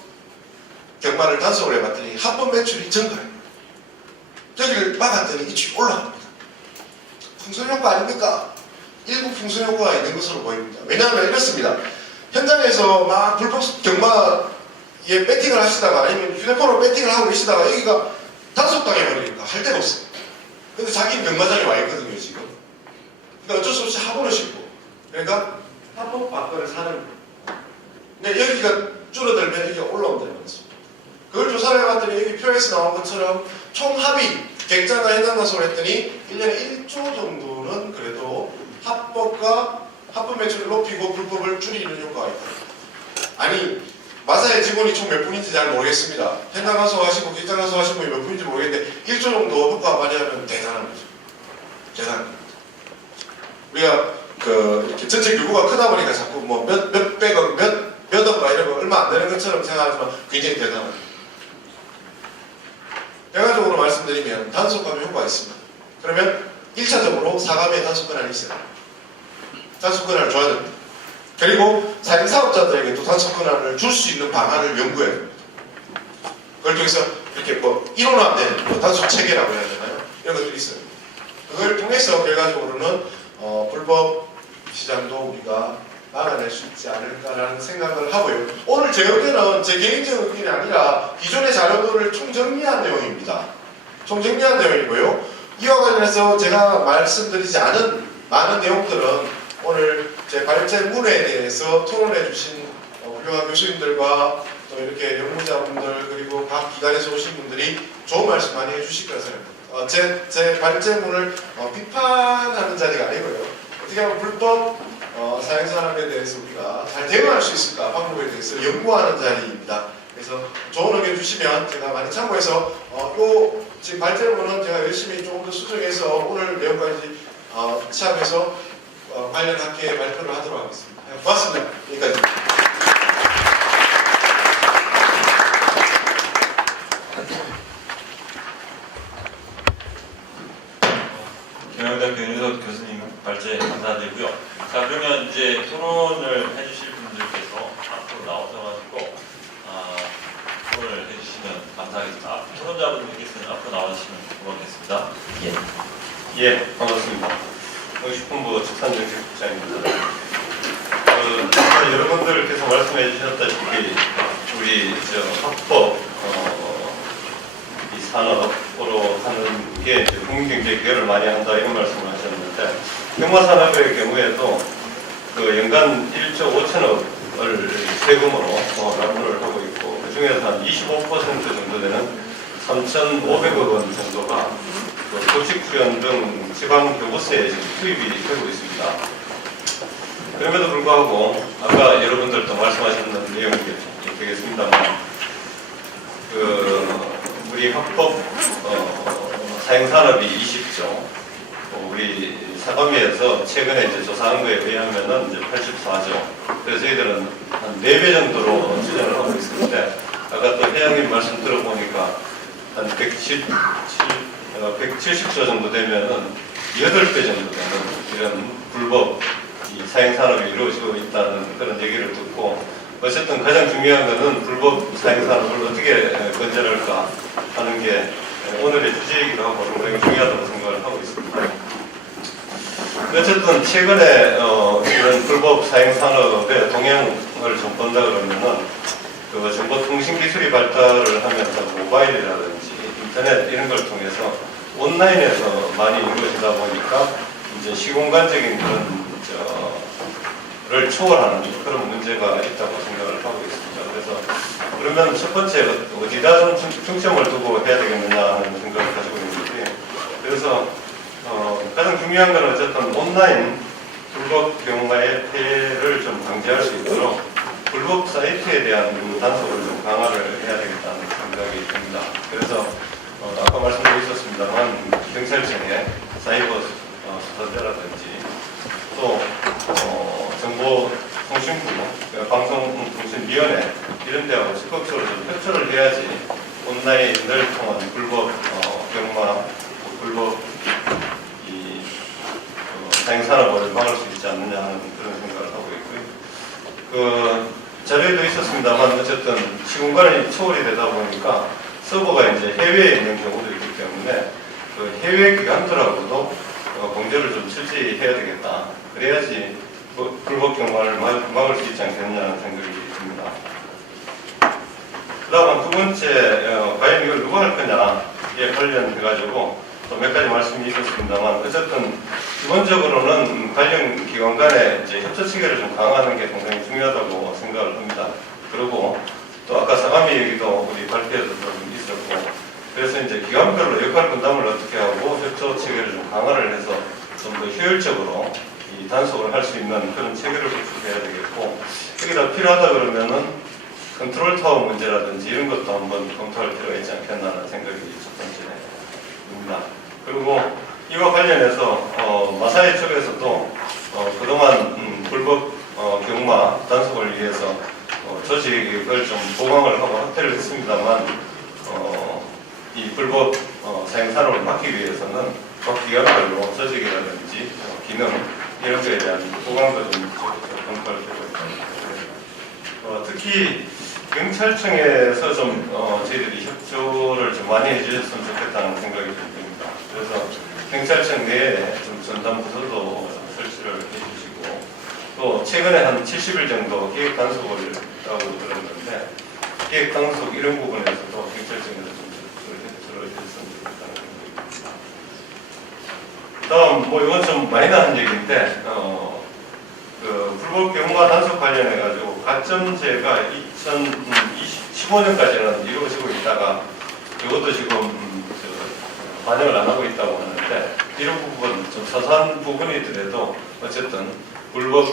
경마를 단속을 해봤더니 합법 매출이 증가해요. 여기를 막았더니 이쪽이 올라갑니다. 풍선 효과 아닙니까? 일부 풍선 효과가 있는 것으로 보입니다. 왜냐하면 이렇습니다. 현장에서 막 불법 경마에 배팅을 하시다가 아니면 휴대폰으로 배팅을 하고 계시다가 여기가 단속당해버리니까 할 데가 없어요. 근데 자기는 경마장에 와 있거든요 지금. 그러니까 어쩔 수 없이 합원을 싣고 그러니까 합법 받거를 사는 거예요. 근데 여기가 줄어들면 여기가 올라온다는 거죠. 그걸 조사를 해봤더니 여기 표에서 나온 것처럼 총 합의 객장과 현장 단속을 했더니 1년에 1조 정도는 그래도 합법 매출을 높이고 불법을 줄이는 효과가 있다. 아니 마사회 직원이 총 몇 분인지 잘 모르겠습니다. 현장 단속하시고 객장 단속하시는 분이 몇 분인지 모르겠는데 1조 정도 효과가 발휘하면 대단한 거죠. 대단한 거죠. 우리가 이렇게 전체 규모가 크다 보니까 자꾸 뭐 몇백억, 몇억 이런 거 얼마 안 되는 것처럼 생각하지만 굉장히 대단한 거예요. 결과적으로 말씀드리면 단속하면 효과가 있습니다. 그러면 1차적으로 사감의 단속 권한이 있어요. 단속 권한을 줘야 됩니다. 그리고 사업자들에게도 단속 권한을 줄 수 있는 방안을 연구해야 됩니다. 그걸 통해서 이렇게 이론화된 단속 체계라고 해야 되나요? 이런 것들이 있어요. 그걸 통해서 결과적으로는 불법 시장도 우리가 막아낼 수 있지 않을까라는 생각을 하고요. 오늘 제 의견은 제 개인적 의견이 아니라 기존의 자료들을 총정리한 내용입니다. 총정리한 내용이고요. 이와 관련해서 제가 말씀드리지 않은 많은 내용들은 오늘 제 발제문에 대해서 토론해 주신 훌륭한 교수님들과 또 이렇게 연구자분들 그리고 각 기관에서 오신 분들이 좋은 말씀 많이 해주실 거라 생각합니다. 제 발제문을 비판하는 자리가 아니고요. 어떻게 하면 불법 사행산업에 대해서 우리가 잘 대응할 수 있을까 방법에 대해서 연구하는 자리입니다. 그래서 좋은 의견 주시면 제가 많이 참고해서 요 지금 발제문은 제가 열심히 조금 더 수정해서 오늘 내용까지 취합해서 관련 학회에 발표를 하도록 하겠습니다. 고맙습니다. 여기까지. 경영대학교 윤석 교수님 발제 감사드리고요. 자, 그러면 이제 토론을 해주실 분들께서 앞으로 나오셔가지고 토론을 해주시면 감사하겠습니다. 토론자분들께서는 앞으로 나와주시면 고맙겠습니다. 예, 반갑습니다. 의식본부 축산정책 국장입니다. 여러분들께서 말씀해 주셨다시피 우리 합법 이 산업으로 하는 게 국민경제에 기여를 많이 한다 이런 말씀을 하셨는데 경마산업의 경우에도 그 연간 1조 5천억을 세금으로 납부를 하고 있고 그 중에서 한 25% 정도 되는 3,500억 원 정도가 도시수연 등 지방교부세에 투입이 되고 있습니다. 그럼에도 불구하고 아까 여러분들도 말씀하셨는 내용이 되겠습니다만 우리 합법 사행산업이 20조, 우리 사감위에서 최근에 이제 조사한 거에 의하면은 이제 84조. 그래서 저희들은 한 4배 정도로 추정을 하고 있었는데 아까 또 회장님 말씀 들어보니까 한 170조 정도 되면은 8배 정도 되는 이런 불법 사행산업이 이루어지고 있다는 그런 얘기를 듣고 어쨌든 가장 중요한 것은 불법 사행산업을 어떻게 건절할까 하는 게 오늘의 주제이기도 하고 굉장히 중요하다고 생각을 하고 있습니다. 어쨌든 최근에 이런 불법 사행산업의 동향을 좀 본다 그러면은 그 정보통신 기술이 발달을 하면서 모바일이라든지 인터넷 이런 걸 통해서 온라인에서 많이 이루어지다 보니까 이제 시공간적인 그런 를 초월하는 그런 문제가 있다고 생각을 하고 있습니다. 그래서 그러면 첫 번째 어디다 좀 중점을 두고 해야 되겠느냐 하는 생각을 가지고 있는데 그래서 가장 중요한 건 어쨌든 온라인 불법 경마의 폐해를 좀 방지할 수 있도록 불법 사이트에 대한 단속을 좀 강화를 해야 되겠다는 생각이 듭니다. 그래서 아까 말씀도 있었습니다만 경찰청의 사이버 수사대라든지 또 정보통신부, 방송통신위원회 이런 데하고 적극적으로 좀 협조를 해야지 온라인을 통한 불법 경마, 불법 사행산업을 막을 수 있지 않느냐 하는 그런 생각을 하고 있고요. 자료에도 있었습니다만 어쨌든 시공간이 초월이 되다 보니까 서버가 이제 해외에 있는 경우도 있기 때문에 그 해외 기관들하고도 공조를 좀 실시해야 되겠다. 그래야지 불법 경마를 막을 수 있지 않겠냐는 생각이 듭니다. 그 다음 두 번째, 과연 이걸 누가 할 거냐에 관련해가지고 또 몇 가지 말씀이 있었습니다만 어쨌든 기본적으로는 관련 기관 간의 이제 협조 체계를 좀 강화하는 게 굉장히 중요하다고 생각을 합니다. 그리고 또 아까 사감위 얘기도 우리 발표에도 좀 있었고 그래서 이제 기관별로 역할 분담을 어떻게 하고 협조 체계를 좀 강화를 해서 좀 더 효율적으로 이 단속을 할 수 있는 그런 체계를 구축해야 되겠고 여기다 필요하다 그러면은 컨트롤 타워 문제라든지 이런 것도 한번 검토할 필요가 있지 않겠나는 생각이 첫 번째입니다. 그리고 이와 관련해서 마사회 쪽에서도 그동안 불법 경마 단속을 위해서 조직을 좀 보강을 하고 확대를 했습니다만 이 불법 사행산업을 막기 위해서는 각 기관별로 조직이라든지 기능 이런 것에 대한 보강도 좀 검토할 필요가 있습니다. 특히 경찰청에서 좀 저희들이 협조를 좀 많이 해주셨으면 좋겠다는 생각이 좀 듭니다. 그래서 경찰청 내에 좀 전담 부서도 설치를 해주시고 또 최근에 한 70일 정도 계획 단속을 했다고 들었는데 계획 단속 이런 부분에서도 경찰청에서 좀 협조를 해줬으면 좋겠다는 생각입니다. 다음 이건 좀 마이너한 얘기인데 그 불법 경마 단속 관련해 가지고 가점제가 2015년까지는 이루어지고 있다가 이것도 지금 반영을 안 하고 있다고 하는데 이런 부분 좀 서사한 부분이더라도 어쨌든 불법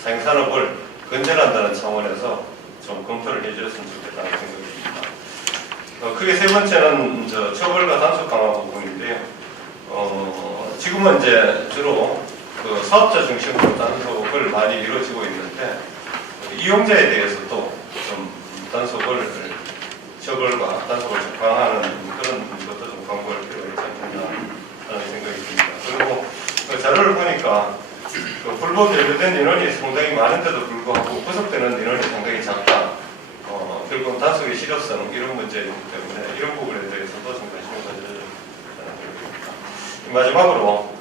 사행산업을 건전한다는 차원에서 좀 검토를 해주셨으면 좋겠다는 생각이 듭니다. 크게 세 번째는 처벌과 단속 강화 부분인데요. 지금은 이제 주로 그 사업자 중심으로 단속을 많이 이루어지고 있는데 이용자에 대해서도 좀 처벌과 단속을 좀 강화하는 그런 것도 좀 강구할 필요가 있지 않겠나 하는 생각이 듭니다. 그리고 그 자료를 보니까 그 불법 연루된 인원이 상당히 많은데도 불구하고 구속되는 인원이 상당히 작다. 결국 단속의 실효성 이런 문제이기 때문에 이런 부분에 대해서도 좀 관심을 가져야 된다는 생각입니다. 마지막으로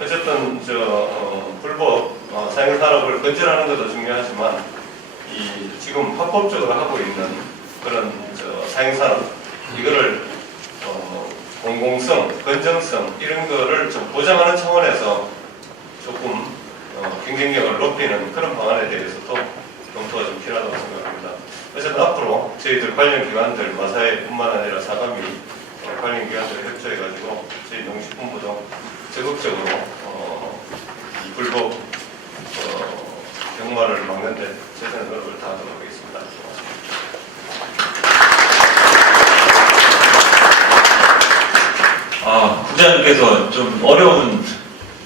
어쨌든 불법 사형 산업을 근절하는 것도 중요하지만 지금 합법적으로 하고 있는 그런 사형 산업 이거를 공공성, 건정성 이런 거를 좀 보장하는 차원에서 조금 경쟁력을 높이는 그런 방안에 대해서도 검토가 좀 필요하다고 생각합니다. 어쨌든 앞으로 저희들 관련 기관들 마사회뿐만 아니라 사감이 관련 기관들을 협조해가지고 저희 농식품부도 적극적으로 이 불법 경마를 막는데 최선의 노력을 다하도록 하겠습니다. 국장님께서 좀 어려운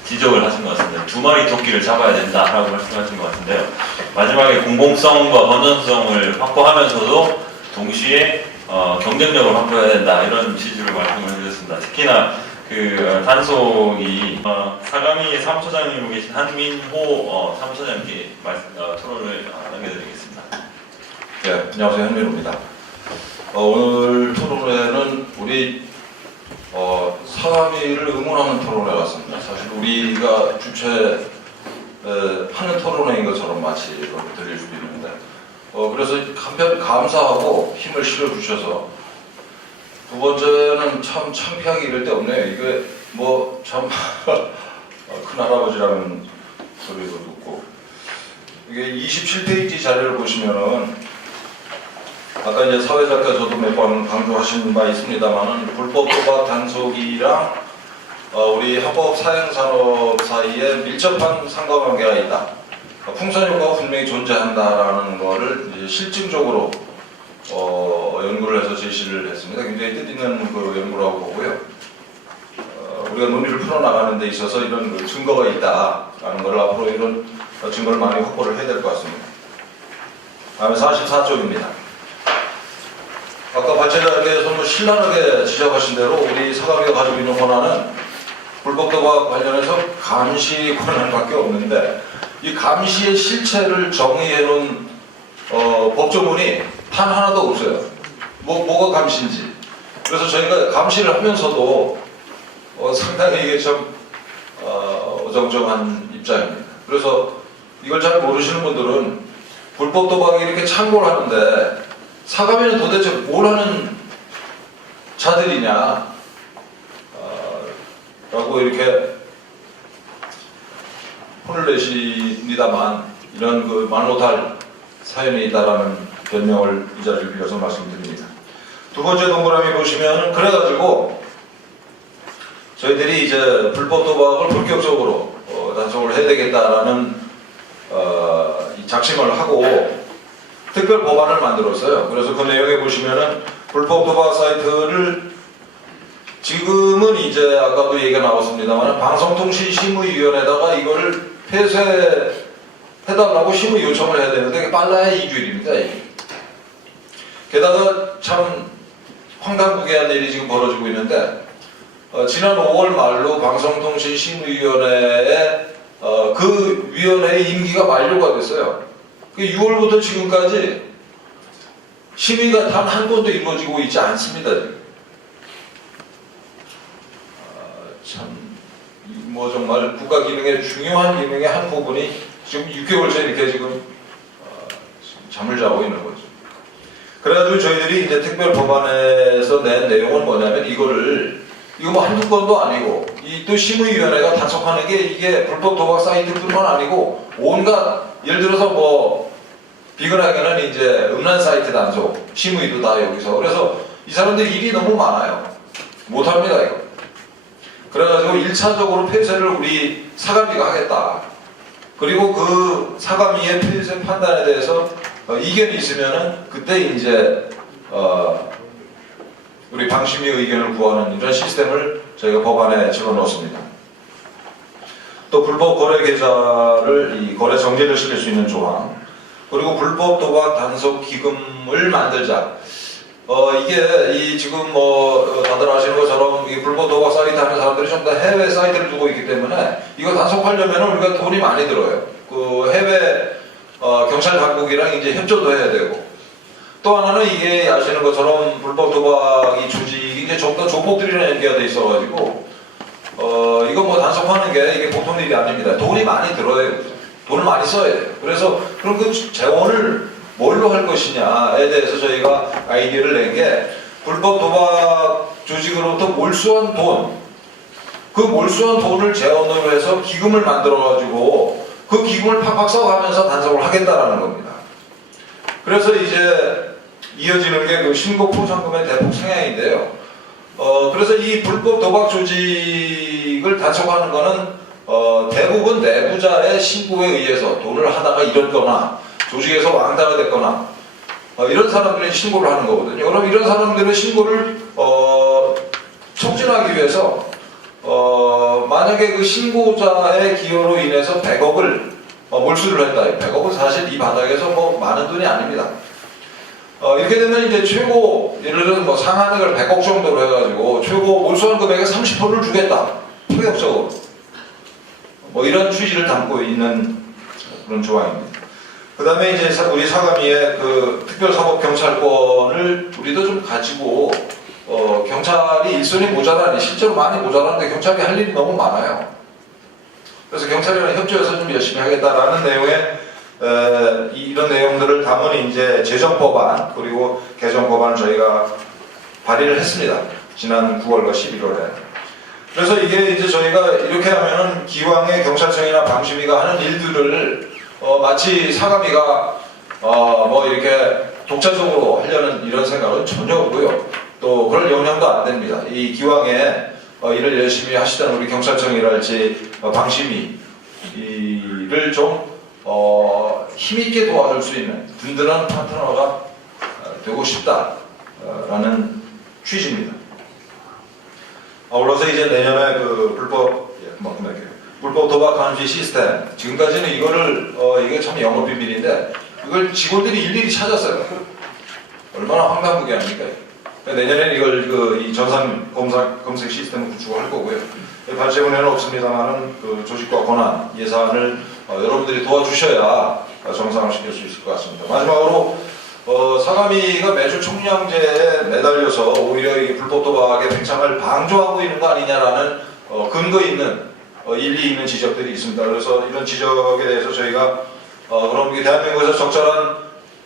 지적을 하신 것 같습니다. 두 마리 토끼를 잡아야 된다라고 말씀하신 것 같은데요. 마지막에 공공성과 건전성을 확보하면서도 동시에 경쟁력을 확보해야 된다 이런 취지로 말씀을 해주셨습니다. 특히나 그 단속이 사감위 사무처장님으로 계신 한민호 사무처장님께 토론을 남겨드리겠습니다. 네, 안녕하세요. 한민호입니다. 오늘 토론회는 우리 사감위를 응원하는 토론회 같습니다. 사실 우리가 주최하는 토론회인 것처럼 마치 그렇게 들릴 수도 있는데 그래서 한편 감사하고 힘을 실어주셔서 두 번째는 참 창피하게 이럴 데 없네요. 이게 뭐 참 큰할아버지라는 소리도 듣고 이게 27페이지 자료를 보시면은 아까 이제 사회작가 저도 몇 번 강조하신 바 있습니다만은 불법 도박 단속이랑 우리 합법 사형산업 사이에 밀접한 상관관계가 있다. 풍선효과가 분명히 존재한다라는 거를 이제 실증적으로 연구를 해서 제시를 했습니다. 굉장히 뜻있는 그 연구라고 보고요. 우리가 논의를 풀어나가는 데 있어서 이런 그 증거가 있다라는 걸 앞으로 이런 증거를 많이 확보를 해야 될 것 같습니다. 다음에 44쪽입니다. 아까 발제자께서 뭐 신랄하게 지적하신 대로 우리 사감위가 가지고 있는 권한은 불법 도박 관련해서 감시 권한밖에 없는데 이 감시의 실체를 정의해 놓은 법조문이 단 하나도 없어요. 뭐가 감시인지. 그래서 저희가 감시를 하면서도 상당히 이게 참 어정쩡한 입장입니다. 그래서 이걸 잘 모르시는 분들은 불법 도박이 이렇게 창고를 하는데 사감위는 도대체 뭘 하는 자들이냐 라고 이렇게 혼을 내십니다만 이런 그 말 못할 사연이 있다라는 변명을 이 자리를 빌어서 말씀드립니다. 두 번째 동그라미 보시면 그래가지고 저희들이 이제 불법 도박을 본격적으로 단속을 해야 되겠다라는 이 작심을 하고 특별 법안을 만들었어요. 그래서 그 내용에 보시면은 불법 도박 사이트를 지금은 이제 아까도 얘기가 나왔습니다만 방송통신심의위원회에다가 이거를 폐쇄해달라고 심의 요청을 해야 되는데 빨라야 2주일입니다. 게다가 참 황당무계한 일이 지금 벌어지고 있는데 지난 5월 말로 방송통신심의위원회에 그 위원회의 임기가 만료가 됐어요. 6월부터 지금까지 심의가 단 한 번도 이루어지고 있지 않습니다. 참 뭐 정말 국가 기능의 중요한 기능의 한 부분이 지금 6개월째 이렇게 지금 잠을 자고 있는 거죠. 그래가지고 저희들이 이제 특별 법안에서 낸 내용은 뭐냐면 이거 뭐 한두 건도 아니고 이 또 심의위원회가 단속하는 게 이게 불법 도박 사이트뿐만 아니고 온갖 예를 들어서 뭐 비근하게는 이제 음란 사이트 단속 심의도 다 여기서 그래서 이 사람들 일이 너무 많아요. 못합니다 이거. 그래가지고 1차적으로 폐쇄를 우리 사감위가 하겠다. 그리고 그 사감위의 폐쇄 판단에 대해서 이견이 있으면은 그때 이제 우리 방심위 의견을 구하는 이런 시스템을 저희가 법안에 집어넣었습니다. 또 불법 거래 계좌를 이 거래 정지를 시킬 수 있는 조항, 그리고 불법 도박 단속 기금을 만들자. 이게 이 지금 다들 아시는 것처럼 이 불법 도박 사이트 하는 사람들이 전부 다 해외 사이트를 두고 있기 때문에 이거 단속하려면 우리가 돈이 많이 들어요. 그 해외 경찰 당국이랑 이제 협조도 해야 되고, 또 하나는 이게 아시는 것처럼 불법 도박이 조직이 이제 전부 다 조폭들이랑 연계가 돼 있어가지고 이거 뭐 단속하는 게 이게 보통 일이 아닙니다. 돈이 많이 들어요. 돈을 많이 써야 돼요. 그래서 그럼 그 재원을 뭘로 할 것이냐에 대해서 저희가 아이디어를 낸 게 불법 도박 조직으로부터 몰수한 돈, 그 몰수한 돈을 재원으로 해서 기금을 만들어가지고 그 기금을 팍팍 써가면서 단속을 하겠다라는 겁니다. 그래서 이제 이어지는 게 그 신고 포상금의 대폭 상향인데요. 그래서 이 불법 도박 조직을 단속하는 거는 대부분 내부자의 신고에 의해서 돈을 하다가 잃었거나 조직에서 왕따가 됐거나 이런 사람들이 신고를 하는 거거든요. 그럼 이런 사람들의 신고를 촉진하기 위해서 만약에 그 신고자의 기여로 인해서 100억을 몰수를 했다. 100억은 사실 이 바닥에서 뭐 많은 돈이 아닙니다. 이렇게 되면 이제 최고 예를 들어서 뭐 상한액을 100억 정도로 해가지고 최고 몰수한 금액의 30%를 주겠다. 파격적으로. 뭐 이런 취지를 담고 있는 그런 조항입니다. 그 다음에 이제 우리 사감위의 그 특별사법경찰권을 우리도 좀 가지고 경찰이 일손이 모자라니 실제로 많이 모자라는데 경찰이 할 일이 너무 많아요. 그래서 경찰이랑 협조해서 좀 열심히 하겠다라는 내용의 이런 내용들을 담은 이제 제정법안 그리고 개정법안을 저희가 발의를 했습니다. 지난 9월과 11월에. 그래서 이게 이제 저희가 이렇게 하면은 기왕에 경찰청이나 방심위가 하는 일들을 마치 사감위가 뭐 이렇게 독자적으로 하려는 이런 생각은 전혀 없고요. 또 그럴 영향도 안 됩니다. 이 기왕에 일을 열심히 하시던 우리 경찰청이랄지 방심위를 좀 힘있게 도와줄 수 있는 든든한 파트너가 되고 싶다라는 취지입니다. 아울러서 이제 내년에 그 불법 도박 감시 시스템, 지금까지는 이거를 이게 참 영업 비밀인데 이걸 직원들이 일일이 찾았어요. 얼마나 황당무계합니까? 내년에는 이걸 이 전산 검색 시스템을 구축을 할 거고요. 발제문에는 없습니다만은 그 조직과 권한 예산을 여러분들이 도와주셔야 정상을 시킬 수 있을 것 같습니다. 마지막으로 사감위가 매주 총량제에 매달려서 오히려 이 불법 도박의 팽창을 방조하고 있는 거 아니냐라는 근거 있는 일리 있는 지적들이 있습니다. 그래서 이런 지적에 대해서 저희가 그럼 이 대한민국에서 적절한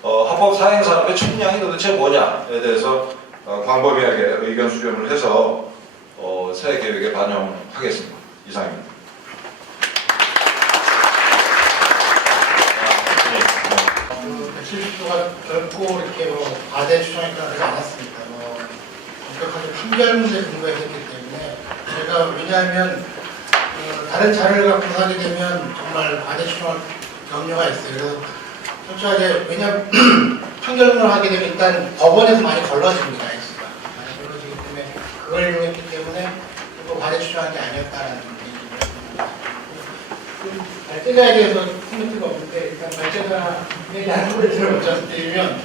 합법 사행 산업의 총량이 도대체 뭐냐에 대해서 광범위하게 의견 수렴을 해서 새 계획에 반영하겠습니다. 이상입니다. 실수가 결코 이렇게 과대 추정에 따르지 않았습니다. 엄격하게 판결문에 근거했기 때문에 제가 왜냐하면 다른 자료를 갖고 하게 되면 정말 과대 추정할 염려가 있어요. 그래서 솔직하게 왜냐하면 판결문을 하게 되면 일단 법원에서 많이 걸러집니다. X가 많이 걸러지기 때문에 그걸 이용했기 때문에 과대 추정한 게 아니었다라는 얘기를 발제자에 대해서 코멘트가 없는데 일단 발제자 얘기하는 걸 들어보셨으면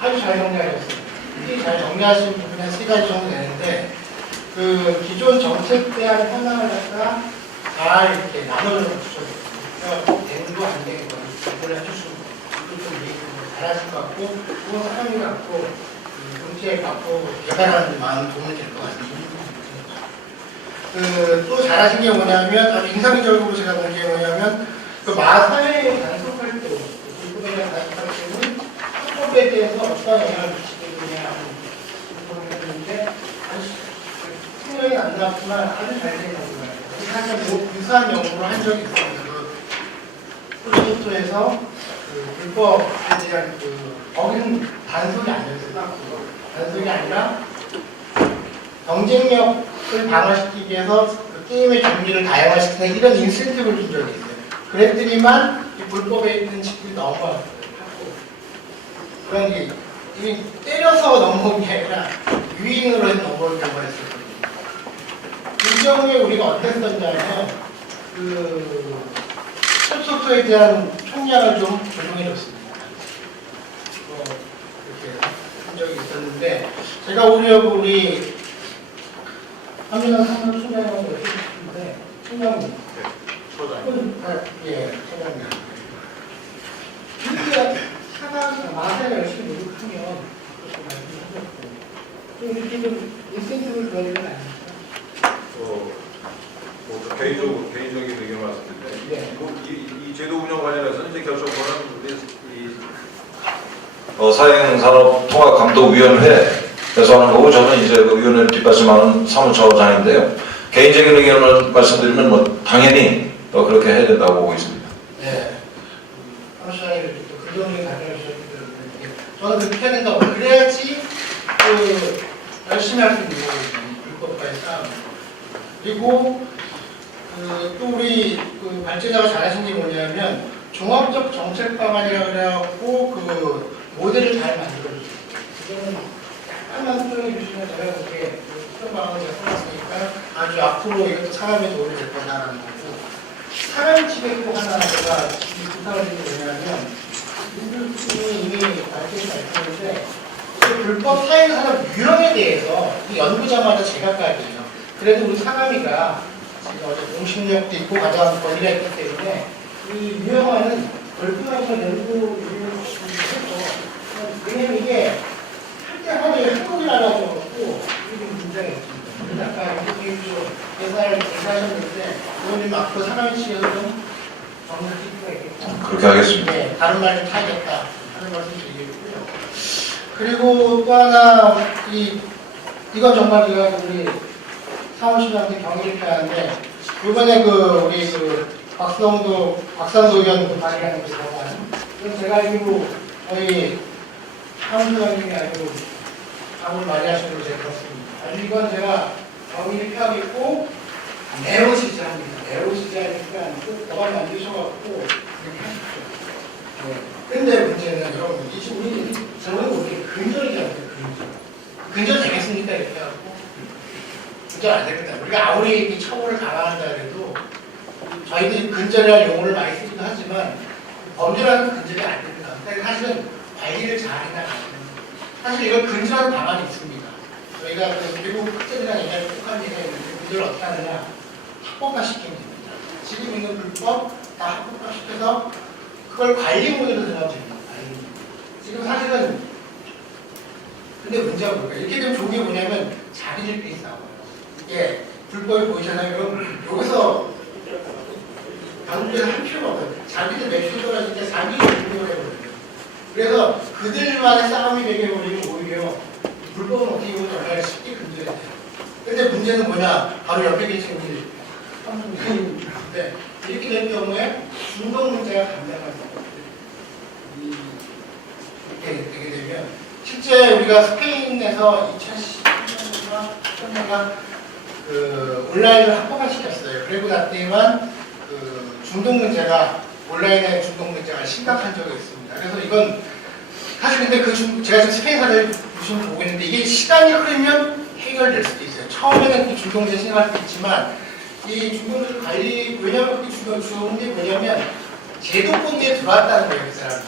아주 잘 정리하셨어요. 잘 정리하신 부분이 한 3가지 정도 되는데 그 기존 정책 대안 현황을 갖다가 잘 이렇게 나눠서 주셨어요. 되는거 안 되는 거 이걸 해주시고 좀 얘기 잘하실 것 같고 그건 사람이 갖고 정치에 갖고 개발하는 데 많은 도움이 될 것 같습니다. 또 잘하신 게 뭐냐면 아주 인상적으로 제가 본 게 뭐냐면 그 마사회 단속할 때 불법에 대한 단속할 때는 합법에 대해서 어떤 영향을 미치느냐라고 했는데 아주 생각이 안 나왔지만 아주 잘 된 연구예요. 사실 뭐 유사한 연구를 한 적이 있습니다. 그 프로젝트에서 그 불법에 대한 거기는 단속이 아니었어요. 단속이 아니라 경쟁력을 강화시키기 위해서 그 게임의 종류를 다양화시키는 이런 인센티브를 준 적이 있어요. 그랬더니만 이 불법에 있는 직들이 넘어왔어요. 그런 게 이미 때려서 넘어온 게 아니라 유인으로 해서 넘어올 경우가 있었거든요. 이 경우에 우리가 어땠었냐면 첩소토에 대한 총량을 좀 조정해줬습니다. 이렇게 한 적이 있었는데 제가 오려고 우리 한민환 상무 총장하고 했는데 총장님 예, 총장님 이렇게 사과하고 마사에 열심히 노력하면 그렇게 말씀하셨고 좀 이렇게 좀 인센티브를 줘야 되는 거 아닙니까? 뭐 개인적인 의견 말씀드린데 네. 이 제도 운영 관련해서 현재 결정권은 우리 사행산업통합감독위원회에서 하는 거고 저는 이제 그 위원회를 뒷받침하는 사무처장인데요. 개인적인 의견을 말씀드리면 뭐 당연히 그렇게 해야 된다고 보고 있습니다. 네. 사무처장이 또 긍정적인 답변을 주셨기 때문에 저는 그렇게 해야 된다고 그래야지 열심히 할 수 있는 거거든요. 불법과의 싸움. 그리고 또 우리 발제자가 잘하신 게 뭐냐면 종합적 정책 방안이라고 그래갖고 모델을 잘 만들어주세요. 이거는 약간만 수정해 주시면 제가 그렇게 수정 방안을 써놨으니까 아주 앞으로 이것도 사람의 도움이 될 거다라는 거고 사람 집에 또 하나 제가 부탁을 드린 게 뭐냐면 민주주의 이미 발제를 말씀했는데 불법 사행산업 유형에 대해서 이 연구자마다 제각각이에요. 그래도 우리 사람이가 지금 어제 공신력도 있고 가져간 권리가 있기 때문에 이 유형화는 별도에서 연구를 해서 왜냐면 이게 할 때 하루에 한국이 나가져갖고 이게 좀 문제가 있습니다. 그래서 아까 교수님도 예산을 제시하셨는데 의원님 앞으로 사람 측에서 좀 정리할 필요가 있겠다. 그렇게 하겠습니다. 네, 다른 말 좀 타야겠다 하는 말씀 드리겠고요. 그리고 또 하나 이건 정말 제가 우리 사무실한테 경의를 표하는데 이번에 우리 박상도 의원 발의하는 거 보면 이건 제가 알기로 거의 사무실장님이 아니고 답을 많이 하시는 걸로 제가 들었습니다. 아주 이건 제가 경의를 표하겠고 매우 지지합니다. 매우 지지하니까 꼭 법안 만드셔갖고 이렇게 하십시오. 네. 근데 문제는 여러분 우리 저는 우리 근절이지 않아요. 근절 되겠습니까? 이렇게 하고 근절 안 됩니다. 우리가 아무리 이 처벌을 강화한다 해도 저희들이 근절이라는 용어를 많이 쓰기도 하지만 범죄라는 근절이 안 됩니다. 그러니까 사실은 관리를 잘 해나가야 됩니다. 사실 이건 근절하는 방안이 있습니다. 저희가 미국 학자들이랑 얘기할 때 똑같은 얘기가 있는데 근절을 어떻게 하느냐 합법화시키면 됩니다. 지금 있는 불법 다 합법화시켜서 그걸 관리 모델로 들어가면 됩니다. 지금 사실은 근데 문제가 뭘까요? 이렇게 되면 좋은 게 뭐냐면 자기들끼리 싸워요. 이게 불법이 보이잖아요. 그럼 여기서 방법에서 할 필요가 없어요. 자기들 매출 떨어질 때 자기를 공격을 해버려요. 그래서 그들만의 싸움이 되게 버리면 오히려 불법은 어떻게 보면 정말 쉽게 근절이 돼요. 근데 문제는 뭐냐? 바로 옆에 계신 우리 한국인인데 이렇게 될 경우에 중동 문제가 감당할 수 없어요. 이렇게 되게 되면 실제 우리가 스페인에서 2010년인가 온라인을 합법화시켰어요. 그리고 났더니만 중동 문제가 온라인의 중동 문제가 심각한 적이 있습니다. 그래서 이건 사실 근데 제가 지금 스페인 사례를 보시면 보고 있는데 이게 시간이 흐르면 해결될 수도 있어요. 처음에는 이 중동 문제 생각할 수 있지만 이 중동 문제 관리 왜냐면 그게 중요한 게 뭐냐면 제도권에 들어왔다는 거예요, 그 사람은.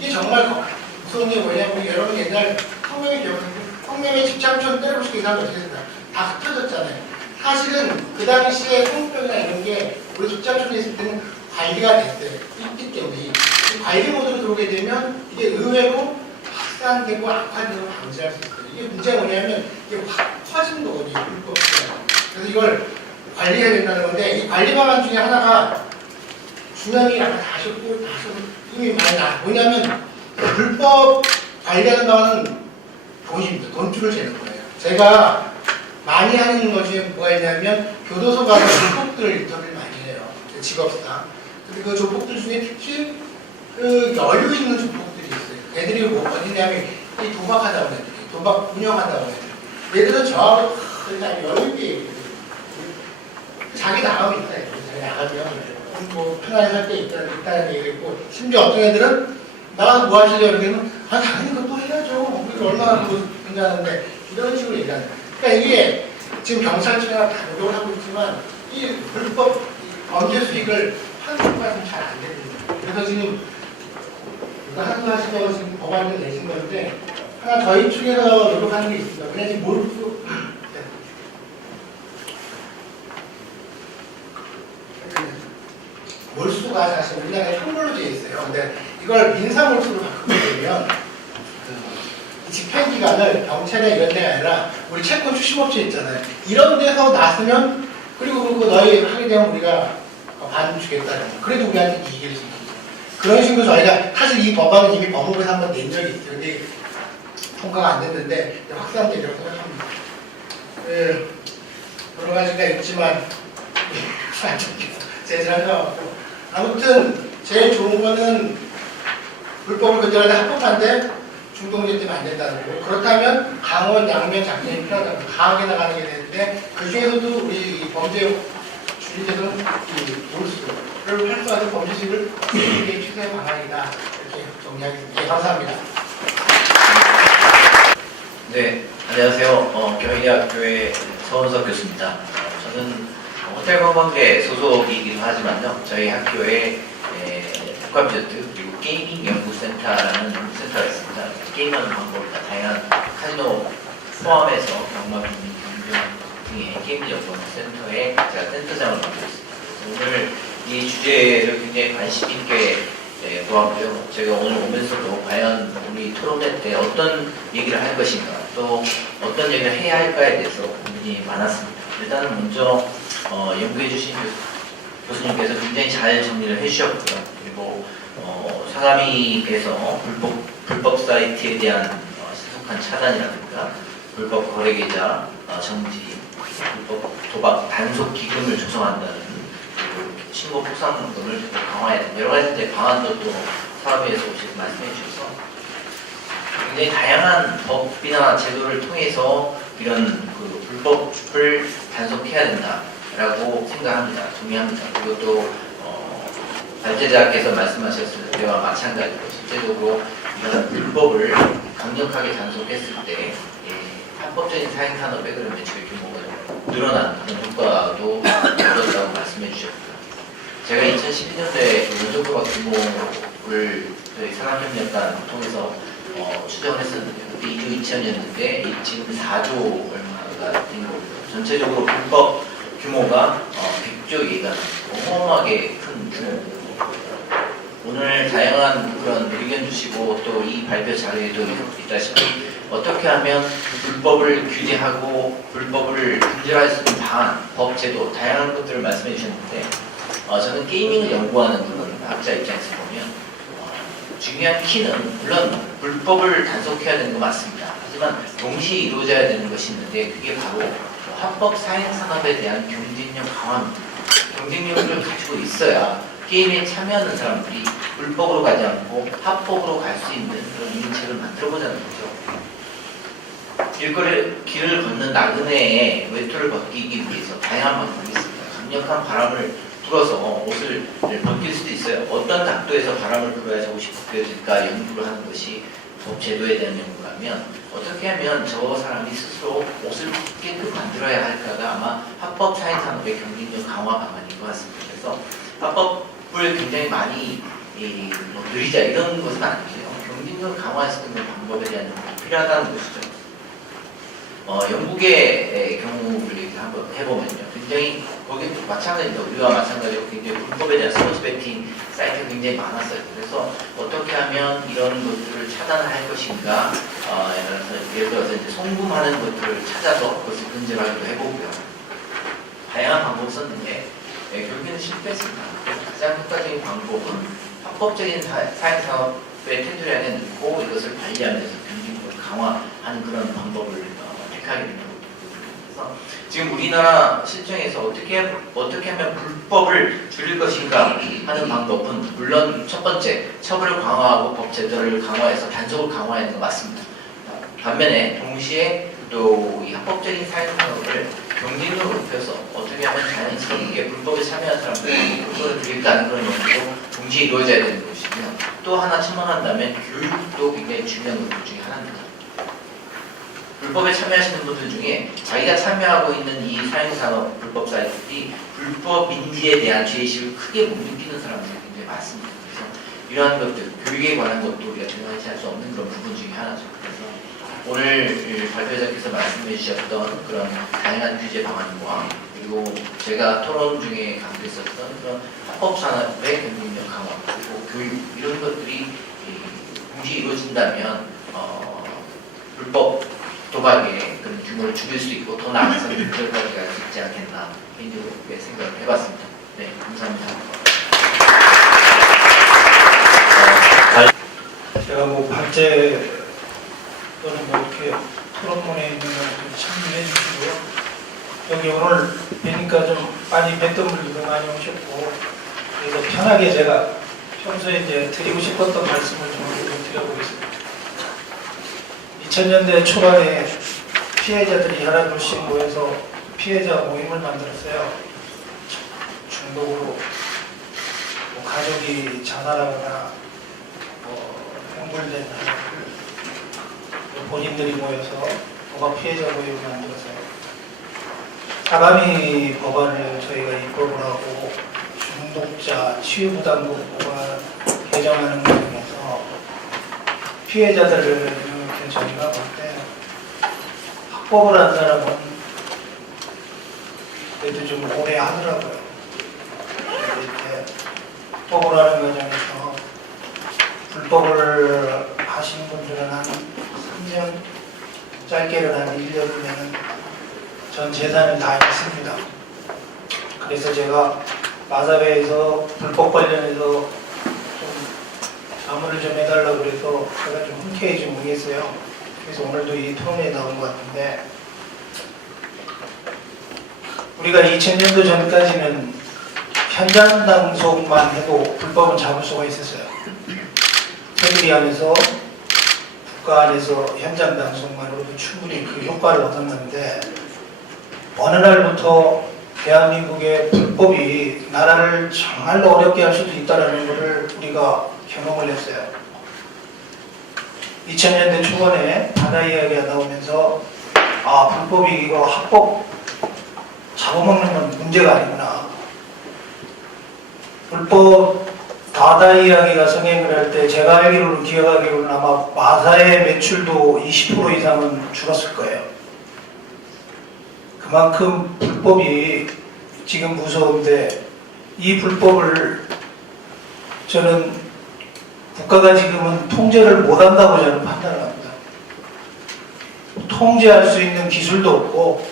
이게 정말 무서운 게 뭐냐면 여러분 옛날 성명의 기억을 성명의 집착촌 때려보시고 이 사람 어떻게 됐나 다 흩어졌잖아요. 사실은 그 당시에 성병이나 이런 게 우리 집착촌에 있을 때는 관리가 됐어요. 있기 때문에 이 관리 모드로 들어오게 되면 이게 의외로 확산되고 악화되고 방지할 수 있어요. 이게 문제가 뭐냐면 이게 확 퍼진 거거든요. 불법적으로. 그래서 이걸 관리해야 된다는 건데 이 관리 방안 중에 하나가 준영이 아까 다 하셨고 이미 많이 뭐냐면 불법 관리하는 방안은 돈입니다. 돈줄을 재는 거예요. 제가 많이 하는 것 중에 뭐가 있냐면 교도소 가서 조폭들 인터뷰를 많이 해요. 직업상. 근데 그 조폭들 중에 특히 여유 있는 조폭들이 있어요. 애들이 어디냐면 이 도박하다 온 애들, 도박 운영하다 온 애들. 얘들은 저하고 그냥 여유 있게 얘기해요. 자기 나가면 있다. 자기 나가면 뭐 편하게 살 때 있다는 얘기를 했고 심지어 어떤 애들은 나가서 뭐 하시려고 그러면 아, 당연히 그것도 해야죠. 우리가 얼마나 굉장한데 이런 식으로 얘기하는 거예요. 그러니까 이게 지금 경찰청이랑 다 노력을 하고 있지만 이 불법 범죄 수익을 환수가 잘 안 되는 거예요. 그래서 지금 이거 환수하시려고 지금 법안을 내신 건데 하나 저희 측에서 노력하는 게 있습니다. 그냥 지금 몰수가 사실 우리나라에 현물로 되어 있어요. 근데 이걸 민사몰수로 바꾸게 되면 이 집행기간을 경찰에 이런 데가 아니라 우리 채권 출신업체 있잖아요. 이런 데서 나서면 그리고 그거 너희 하게 되면 우리가 반 주겠다. 그래도 우리한테 이익일 수 있죠. 그런 식으로 저희가 사실 이 법안은 이미 법무부에서 한번 낸 적이 있어요. 근데 통과가 안 됐는데 확산되리라고 생각합니다. 여러 가지가 있지만 제재할 것 같고 아무튼 제일 좋은 거는 불법을 근절하는데 합법한데 중동제 때문에 안 된다는 거. 그렇다면 강원, 양면 작전이 필요하다는 거. 강하게 나가는 게 되는데 그 중에서도 우리 이 범죄 줄이려는 이 몰수를 활성화해서 범죄식을 줄이는 게 최선의 방안이다. 이렇게 정리하겠습니다. 네, 감사합니다. 네, 안녕하세요. 경희대학교의 서은석 교수입니다. 저는 호텔관광계 소속이기도 하지만요. 저희 학교에 복합디저트 그리고 게이밍 연구센터라는 센터가 있습니다. 게임하는 방법과 다양한 카지노 포함해서 경마, 빈민, 경영 등의 게임 연구 센터에 제가 센터장을 맡고 있습니다. 오늘 이 주제를 굉장히 관심 있게 보았고요. 제가 오늘 오면서도 과연 우리 토론회 때 어떤 얘기를 할 것인가, 또 어떤 얘기를 해야 할까에 대해서 고민이 많았습니다. 일단은 먼저 연구해 주신 교수님께서 굉장히 잘 정리를 해주셨고요. 그리고 사감위에서 불법 사이트에 대한 신속한 차단이라든가 불법 거래 계좌 정지, 불법 도박 단속 기금을 조성한다는 그리고 신고 포상금을 강화해야 된다. 여러 가지 이제 방안도 또 사업에서 오셔서 말씀해 주셔서 굉장히 다양한 법이나 제도를 통해서 이런 그 불법을 단속해야 된다라고 생각합니다. 동의합니다. 그리고 또 발제자께서 말씀하셨을 때와 마찬가지로 실제적으로 이런 불법을 강력하게 단속했을 때 합법적인 사행산업의 그런 매출 규모가 늘어나는 그런 효과도 얻었다고 말씀해 주셨고요. 제가 2012년도에 연속도박 규모를 저희 산업협력단 통해서 추정을 했었는데 그때 2조 2천이었는데 지금 4조 얼마가 된 거고요. 전체적으로 불법 규모가 100조 예가 어마어마하게 큰 규모고 오늘 다양한 그런 의견 주시고 또 이 발표 자료에도 있다시피 어떻게 하면 불법을 규제하고 불법을 근절할 수 있는 방안, 법, 제도 다양한 것들을 말씀해 주셨는데 저는 게이밍을 연구하는 그런 학자 입장에서 보면 중요한 키는 물론 불법을 단속해야 되는 거 맞습니다. 하지만 동시에 이루어져야 되는 것이 있는데 그게 바로 합법 사행산업에 대한 경쟁력 강화입니다. 경쟁력을 가지고 있어야 게임에 참여하는 사람들이 불법으로 가지 않고 합법으로 갈 수 있는 그런 인식을 만들어보자는 거죠. 길을 걷는 나그네의 외투를 벗기기 위해서 다양한 방법이 있습니다. 강력한 바람을 불어서 옷을 벗길 수도 있어요. 어떤 각도에서 바람을 불어야 옷이 벗겨질까 연구를 하는 것이 법 제도에 대한 연구라면 어떻게 하면 저 사람이 스스로 옷을 벗게끔 만들어야 할까가 아마 합법 사행산업의 경쟁력 강화 방안인 것 같습니다. 그래서 합법을 굉장히 많이 늘리자 이런 것은 아니고요. 경쟁력을 강화할 수 있는 방법에 대한 연구가 필요하다는 것이죠. 영국의 경우를 한번 해보면요. 굉장히 거기도 마찬가지로 우리와 마찬가지로 굉장히 불법에 대한 스포츠 베팅 사이트가 굉장히 많았어요. 그래서 어떻게 하면 이런 것들을 차단할 것인가, 예를 들어서 이제 송금하는 것들을 찾아서 그것을 근절하기도 해보고요. 다양한 방법을 썼는데 결국에는 실패했습니다. 가장 효과적인 방법은 합법적인 사행산업의 테두리 안에 넣고 이것을 관리하면서 경쟁력을 강화하는 그런 방법을 택하게 됩니다. 그래서 지금 우리나라 실정에서 어떻게 하면 불법을 줄일 것인가 하는 방법은 물론 첫 번째 처벌을 강화하고 법 제도를 강화해서 단속을 강화하는 거 맞습니다. 반면에 동시에 또 이 합법적인 사행산업을 경쟁력을 높여서 어떻게 하면 자연스럽게 불법에 참여하는 사람들이 불법을 줄일까 하는 그런 연구도 동시에 이루어져야 되는 것이고요. 또 하나 첨언한다면 교육도 굉장히 중요한 것들 중에 하나입니다. 불법에 참여하시는 분들 중에 자기가 참여하고 있는 이 사행산업 불법 사이트들이 불법인지에 대한 죄의식을 크게 못 느끼는 사람들이 굉장히 많습니다. 그래서 이러한 것들, 교육에 관한 것도 우리가 등한시할 수 없는 그런 부분 중에 하나죠. 그래서 오늘 발표자께서 말씀해 주셨던 그런 다양한 규제 방안과 그리고 제가 토론 중에 강조했었던 그런 합법산업의 경쟁력 강화 그리고 교육 이런 것들이 동시에 이루어진다면 불법 도박의 그런 규모를 줄일 수 있고 더 나아가서 그럴까지 갈 수 있지 않겠나 개인적으로 그렇게 생각을 해봤습니다. 네, 감사합니다. 제가 뭐 발제 또는 뭐 이렇게 토론문에 있는 걸 참여해 주시고요. 여기 오늘 뵈니까 좀 많이 뵀던 분들도 많이 오셨고 그래서 편하게 제가 평소에 이제 드리고 싶었던 말씀을 좀 드려보겠습니다. 2000년대 초반에 피해자들이 하나둘씩 모여서 피해자 모임을 만들었어요. 중독으로 뭐 가족이 자살하거나 형벌된 본인들이 모여서 도박 피해자 모임을 만들었어요. 사가미 법안을 저희가 입법을 하고 중독자 치유부담금 법안 개정하는 과정에서 피해자들을 이렇게 저희가 볼 때 합법을 한 사람은 그래도 좀 오래 하더라고요. 이렇게 합법을 하는 과정에서 불법을 하신 분들은 한 3년, 짧게는 한 1년이면 전 재산을 다 잃습니다. 그래서 제가 마사회에서 불법 관련해서 좀 자문을 좀 해달라고 그래서 제가 좀 흔쾌히 좀 응했어요. 그래서 오늘도 이 토론에 나온 것 같은데 우리가 2000년도 전까지는 현장 단속만 해도 불법은 잡을 수가 있었어요. 테두리 안에서 국가 안에서 현장 단속만으로도 충분히 그 효과를 얻었는데 어느 날부터 대한민국의 불법이 나라를 정말로 어렵게 할 수도 있다는 것을 우리가 경험을 했어요. 2000년대 초반에 바다 이야기가 나오면서 아 불법이 이거 합법 잡아먹는 건 문제가 아니구나. 불법 바다 이야기가 성행을 할 때 제가 알기로는 기억하기로는 아마 마사의 매출도 20% 이상은 줄었을 거예요. 그만큼 불법이 지금 무서운데 이 불법을 저는 국가가 지금은 통제를 못한다고 저는 판단을 합니다. 통제할 수 있는 기술도 없고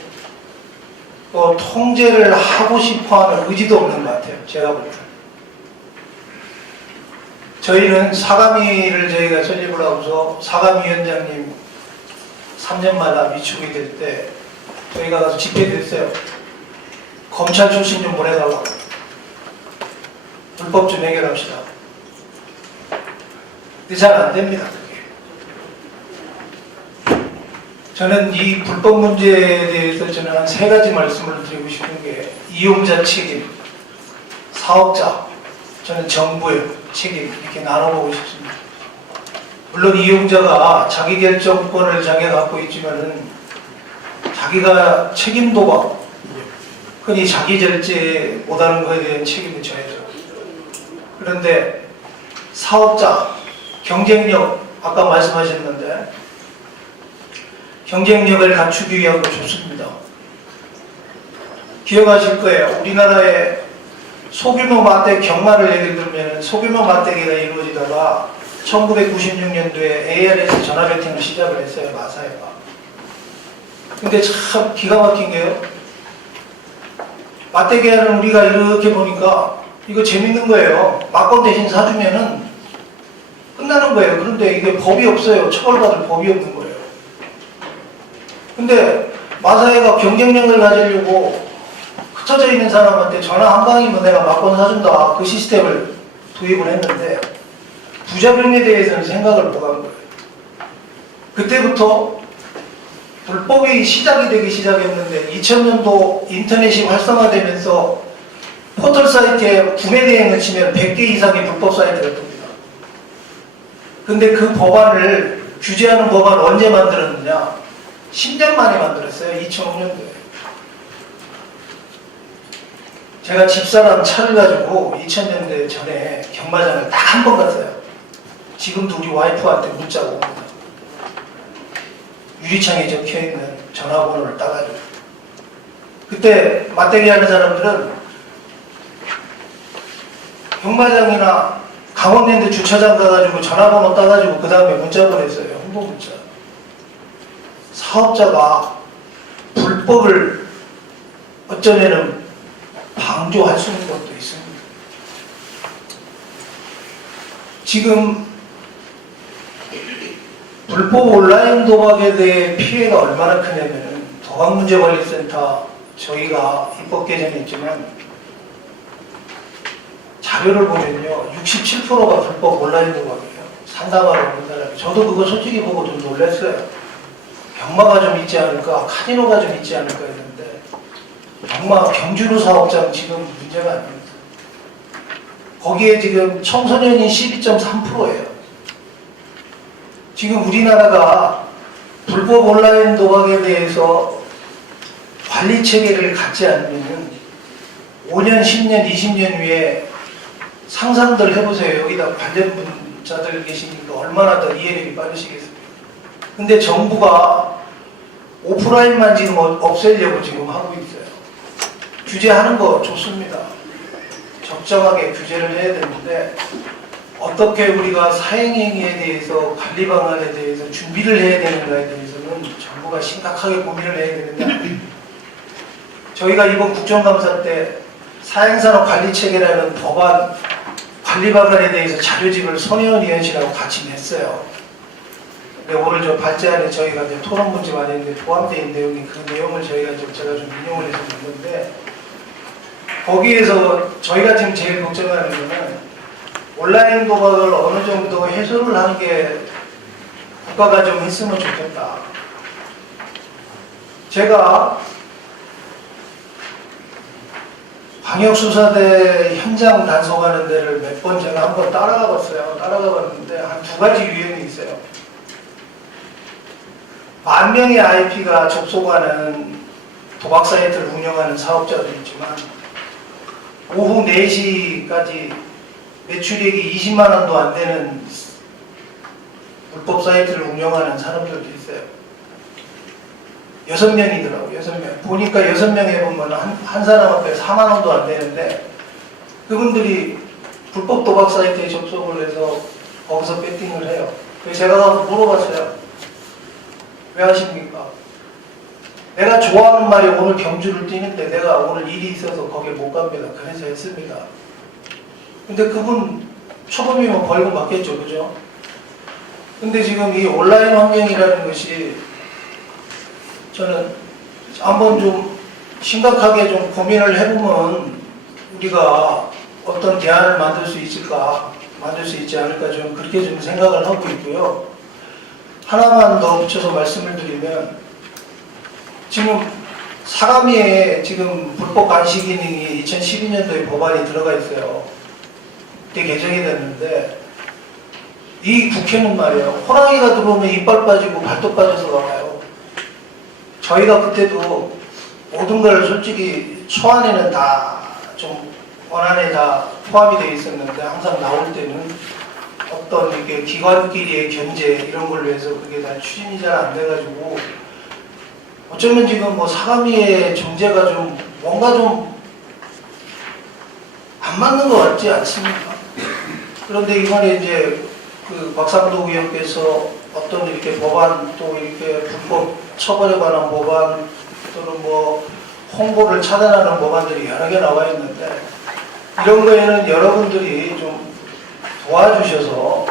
또 통제를 하고 싶어하는 의지도 없는 것 같아요. 제가 볼 때. 저희는 사가미를 저희가 설립을 하고서 사가미위원장님 3년마다 미축이 될 때 저희가 가서 집회됐어요. 검찰 출신 좀 보내달라고. 불법 좀 해결합시다. 근데 잘 안 됩니다. 저는 이 불법 문제에 대해서 저는 한 3가지 말씀을 드리고 싶은 게 이용자 책임, 사업자, 저는 정부의 책임 이렇게 나눠보고 싶습니다. 물론 이용자가 자기결정권을 자기가 갖고 있지만은 자기가 책임도가 흔히 자기절제 못하는 것에 대한 책임을 져야죠. 그런데 사업자, 경쟁력 아까 말씀하셨는데 경쟁력을 갖추기 위한 거 좋습니다. 기억하실 거예요. 우리나라에 소규모 맞대기 경마를 예를 들면 소규모 맞대기가 이루어지다가 1996년도에 ARS 전화 배팅을 시작을 했어요. 마사회가. 근데 참 기가 막힌 게요. 맞대기 하는 우리가 이렇게 보니까 이거 재밌는 거예요. 막건 대신 사주면은 끝나는 거예요. 그런데 이게 법이 없어요. 처벌받을 법이 없는 거예요. 근데 마사회가 경쟁력을 가지려고 흩어져 있는 사람한테 전화 한 방이면 내가 막건 사준다. 그 시스템을 도입을 했는데 부작용에 대해서는 생각을 못 한 거예요. 그때부터 불법이 시작이 되기 시작했는데 2000년도 인터넷이 활성화되면서 포털 사이트에 구매 대행을 치면 100개 이상의 불법 사이트가 뜹니다. 근데 그 법안을 규제하는 법안을 언제 만들었느냐? 10년 만에 만들었어요. 2005년도에. 제가 집사람 차를 가지고 2000년대 전에 경마장을 딱 한 번 갔어요. 지금도 우리 와이프한테 문자가 옵니다. 유리창에 적혀있는 전화번호를 따가지고. 그때 맞대기 하는 사람들은 경마장이나 강원랜드 주차장 가가지고 전화번호 따가지고 그 다음에 문자 보냈어요. 홍보 문자. 사업자가 불법을 어쩌면은 방조할 수 있는 것도 있습니다. 지금 불법 온라인 도박에 대해 피해가 얼마나 크냐면은 도박문제관리센터 저희가 입법 개정했지만 자료를 보면요 67%가 불법 온라인 도박이에요. 상담하러 오는 사람이. 저도 그거 솔직히 보고 좀 놀랐어요. 경마가 좀 있지 않을까, 카지노가 좀 있지 않을까 했는데 경마 경주로 사업장 지금 문제가 아닙니다. 거기에 지금 청소년이 12.3%예요. 지금 우리나라가 불법 온라인 도박에 대해서 관리 체계를 갖지 않으면 5년, 10년, 20년 후에 상상들 해보세요. 여기다 관련자들 계시니까 얼마나 더 이해력이 빠르시겠습니까? 근데 정부가 오프라인만 지금 없애려고 지금 하고 있어요. 규제하는 거 좋습니다. 적정하게 규제를 해야 되는데 어떻게 우리가 사행행위에 대해서 관리 방안에 대해서 준비를 해야 되는가에 대해서는 정부가 심각하게 고민을 해야 되는데 저희가 이번 국정감사 때 사행산업관리체계라는 법안 관리 방안에 대해서 자료집을 손혜원 위원실하고 같이 냈어요. 근데 오늘 저 발제안에 저희가 이제 토론 문제 많이 했는데 포함되어 있는 내용이 그 내용을 제가 좀 인용을 해서 냈는데 거기에서 저희가 지금 제일 걱정하는 거는 온라인 도박을 어느 정도 해소를 하는 게 국가가 좀 했으면 좋겠다. 제가 광역수사대 현장 단속하는 데를 몇 번 제가 한번 따라가 봤어요. 따라가 봤는데 한 두 가지 유형이 있어요. 10,000명의 IP가 접속하는 도박 사이트를 운영하는 사업자도 있지만 오후 4시까지 매출액이 20만 원도 안 되는 불법 사이트를 운영하는 사람들도 있어요. 6명이더라고요. 6명. 보니까 6명 해보면 한 사람 앞에 4만 원도 안 되는데 그분들이 불법 도박 사이트에 접속을 해서 거기서 배팅을 해요. 그래서 제가 가서 물어봤어요. 왜 하십니까? 내가 좋아하는 말이 오늘 경주를 뛰는데 내가 오늘 일이 있어서 거기에 못 갑니다. 그래서 했습니다. 근데 그분 초범이면 벌금 받겠죠. 그죠? 근데 지금 이 온라인 환경이라는 것이 저는 한번 좀 심각하게 좀 고민을 해보면 우리가 어떤 대안을 만들 수 있을까, 만들 수 있지 않을까 좀 그렇게 좀 생각을 하고 있고요. 하나만 더 붙여서 말씀을 드리면 지금 사가미에 지금 불법 간식 기능이 2012년도에 법안이 들어가 있어요. 그때 개정이 됐는데 이 국회는 말이에요. 호랑이가 들어오면 이빨 빠지고 발톱 빠져서 나와요. 저희가 그때도 모든 걸 솔직히 초안에는 다 좀 원안에 다 포함이 되어 있었는데 항상 나올 때는 어떤 이렇게 기관끼리의 견제 이런 걸로 해서 그게 다 추진이 잘 안 돼가지고 어쩌면 지금 뭐 사가미의 정제가 좀 뭔가 좀 안 맞는 것 같지 않습니까? 그런데 이번에 이제 그 박상도 의원께서 어떤 이렇게 법안 또 이렇게 불법 처벌에 관한 법안 또는 뭐 홍보를 차단하는 법안들이 여러 개 나와 있는데 이런 거에는 여러분들이 좀 도와주셔서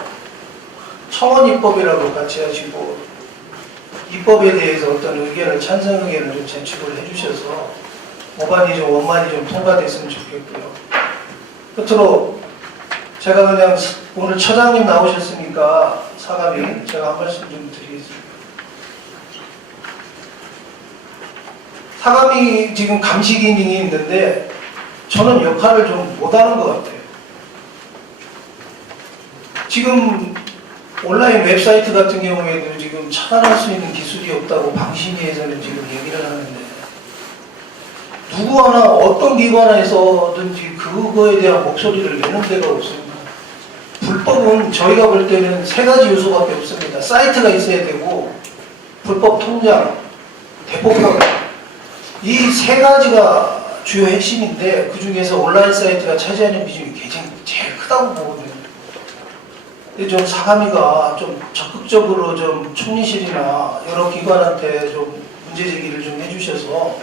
청원 입법이라고 같이 하시고 입법에 대해서 어떤 의견을 찬성 의견을 좀 제출을 해주셔서 법안이 좀 원만히 좀 통과됐으면 좋겠고요. 끝으로 제가 그냥 오늘 처장님 나오셨으니까 사감이 제가 한 말씀 좀 드리겠습니다. 사감이 지금 감시 기능이 있는데 저는 역할을 좀 못하는 것 같아요. 지금 온라인 웹사이트 같은 경우에도 지금 차단할 수 있는 기술이 없다고 방심위에서는 지금 얘기를 하는데 누구 하나 어떤 기관에서든지 그거에 대한 목소리를 내는 데가 없습니다. 불법은 저희가 볼 때는 세 가지 요소밖에 없습니다. 사이트가 있어야 되고 불법 통장, 대폭력 이 세 가지가 주요 핵심인데 그 중에서 온라인 사이트가 차지하는 비중이 굉장히 제일 크다고 보거든요. 근데 좀 사감위가 좀 적극적으로 좀 총리실이나 여러 기관한테 좀 문제 제기를 좀 해주셔서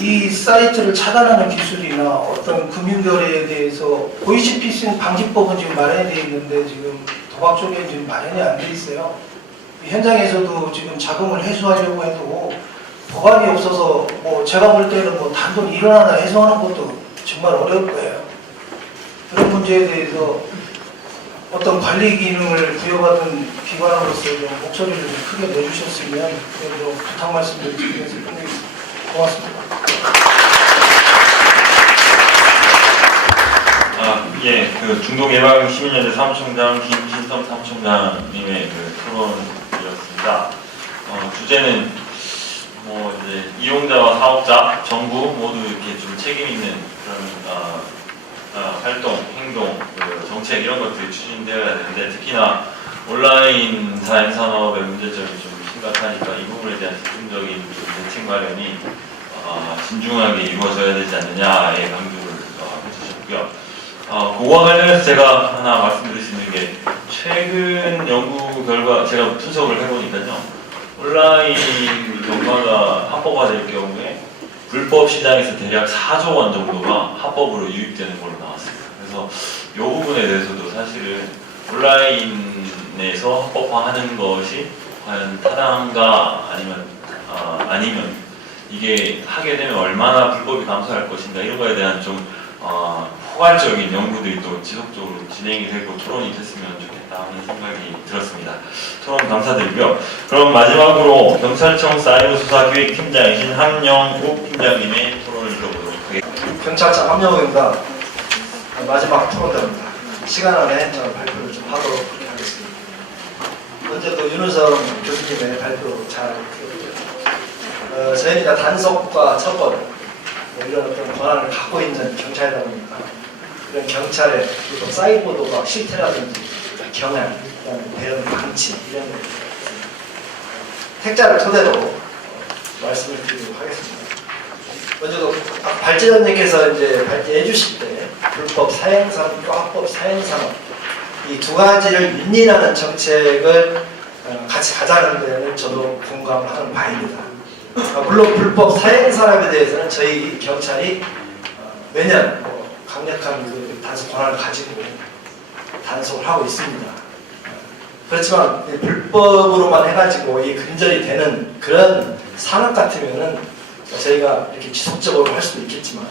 이 사이트를 차단하는 기술이나 어떤 금융거래에 대해서 보이스피싱 방지법은 지금 마련이 되어 있는데 지금 도박 쪽에 지금 마련이 안 돼 있어요. 현장에서도 지금 자금을 회수하려고 해도 도박이 없어서 뭐 제가 볼 때는 뭐 단돈 1원 하나 회수하는 것도 정말 어려울 거예요. 그런 문제에 대해서 어떤 관리 기능을 부여받은 기관으로서 좀 목소리를 좀 크게 내주셨으면 좀 부탁 말씀을 드리면서 끝내겠습니다. 고맙습니다. 예, 그 중독 예방 시민연대 사무총장 김신성 사무총장님의 그 토론이었습니다. 주제는 뭐 이제 이용자와 사업자, 정부 모두 이렇게 좀 책임 있는 그런 활동, 행동, 그 정책 이런 것들이 추진되어야 되는데 특히나 온라인 사행 산업의 문제점이 좀 심각하니까 이 부분에 대한 집중적인 대책 마련이 신중하게 이루어져야 되지 않느냐의 강조를 해주셨고요. 그와 관련해서 제가 하나 말씀드릴 수 있는 게 최근 연구 결과 제가 분석을 해보니까요. 온라인 경과가 합법화될 경우에 불법 시장에서 대략 4조 원 정도가 합법으로 유입되는 걸로 나왔습니다. 그래서 이 부분에 대해서도 사실은 온라인에서 합법화하는 것이 과연 타당한가 아니면 이게 하게 되면 얼마나 불법이 감소할 것인가 이런 거에 대한 좀 포괄적인 연구들이 또 지속적으로 진행이 되고 토론이 됐으면 좋겠다 하는 생각이 들었습니다. 토론 감사드리고요. 그럼 마지막으로 경찰청 사이버수사기획팀장이신 함영욱 팀장님의 토론을 들어보도록 하겠습니다. 경찰청 함영욱입니다. 마지막 토론자입니다. 시간 안에 발표를 좀 하도록 하겠습니다. 먼저 그 윤우성 교수님의 발표 잘 들었고요. 저희는 이제 단속과 처벌 이런 어떤 권한을 갖고 있는 경찰이다 보니까 이런 경찰의 또 사이버 도박 실태라든지 경향, 그다음에 대응 방치 이런 택자를 토대로 말씀을 드리도록 하겠습니다. 먼저 그 발제자님께서 이제 발제해 주실 때 불법 사행산업과 합법 사행산업 이 두 가지를 윤리하는 정책을 같이 가자는 데는 저도 공감을 하는 바입니다. 물론 불법 사행산업에 대해서는 저희 경찰이 매년 강력한 그 단속 권한을 가지고 단속을 하고 있습니다. 그렇지만 불법으로만 해가지고 이 근절이 되는 그런 산업 같으면은 저희가 이렇게 지속적으로 할 수도 있겠지만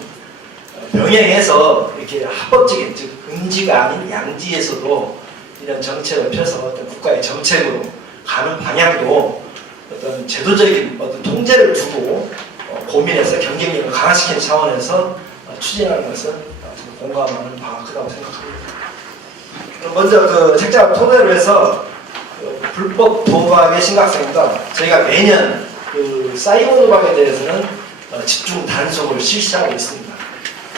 병행해서 이렇게 합법적인 즉 음지가 아닌 양지에서도 이런 정책을 펴서 어떤 국가의 정책으로 가는 방향도 어떤 제도적인 어떤 통제를 두고 고민해서 경쟁력을 강화시키는 차원에서 추진하는 것은 공감하는 바가 크다고 생각합니다. 먼저 그 책자를 토대로 해서 불법 도박의 심각성입니다. 저희가 매년 그 사이버 도박에 대해서는 집중 단속을 실시하고 있습니다.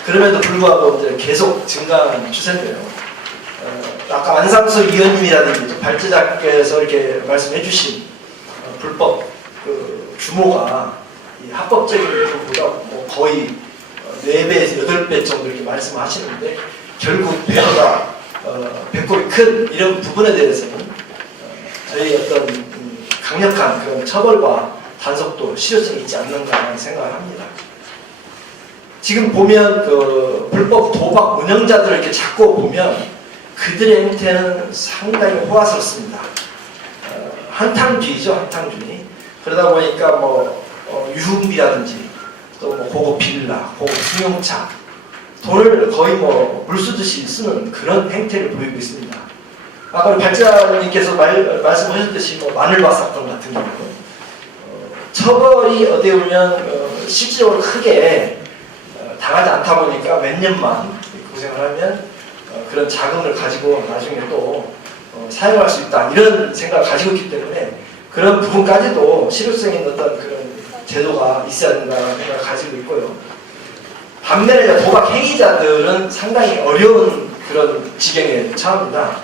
그럼에도 불구하고 이제 계속 증가하는 추세인데요. 아까 안상수 위원님이라든지 발제자께서 이렇게 말씀해주신 불법 그 규모가 이 합법적인 규모보다 뭐 거의 4배에서 8배 정도 이렇게 말씀하시는데 결국 배보다 배꼽이 큰 이런 부분에 대해서는 저희 어떤 강력한 그런 처벌과 단속도 실효성이 있지 않는가 하는 생각을 합니다. 지금 보면 그 불법 도박 운영자들을 이렇게 잡고 보면 그들의 행태는 상당히 호화스럽습니다. 한탕주의죠, 한탕주의. 그러다 보니까 뭐 유흥비라든지 또 뭐 고급 빌라, 고급 승용차, 돈을 거의 뭐 물쓰듯이 쓰는 그런 행태를 보이고 있습니다. 아까 우리 발제자님께서 말씀하셨듯이 뭐 마늘밭 사건 같은 경우 처벌이 어떻게 보면 실질적으로 크게 당하지 않다 보니까 몇 년만 고생을 하면 그런 자금을 가지고 나중에 또 사용할 수 있다 이런 생각을 가지고 있기 때문에 그런 부분까지도 실효성 있는 어떤 그런 제도가 있어야 된다는 생각을 가지고 있고요. 반면에 이제 도박 행위자들은 상당히 어려운 그런 지경에 처합니다.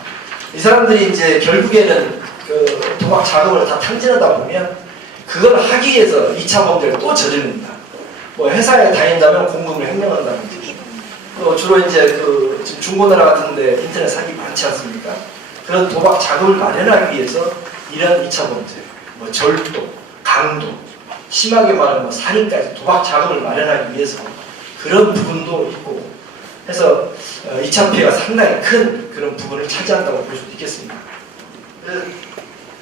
이 사람들이 이제 결국에는 그 도박 자금을 다 탕진하다 보면 그걸 하기 위해서 2차 범죄를 또 저지릅니다. 뭐 회사에 다닌다면 공금을 횡령한다든지 또 주로 이제 그 지금 중고나라 같은데 인터넷 사기 많지 않습니까? 그런 도박 자금을 마련하기 위해서 이런 2차 범죄, 뭐 절도, 강도, 심하게 말하면 뭐 살인까지 도박 자금을 마련하기 위해서 그런 부분도 있고 해서 2차 피해가 상당히 큰 그런 부분을 차지한다고 볼 수도 있겠습니다.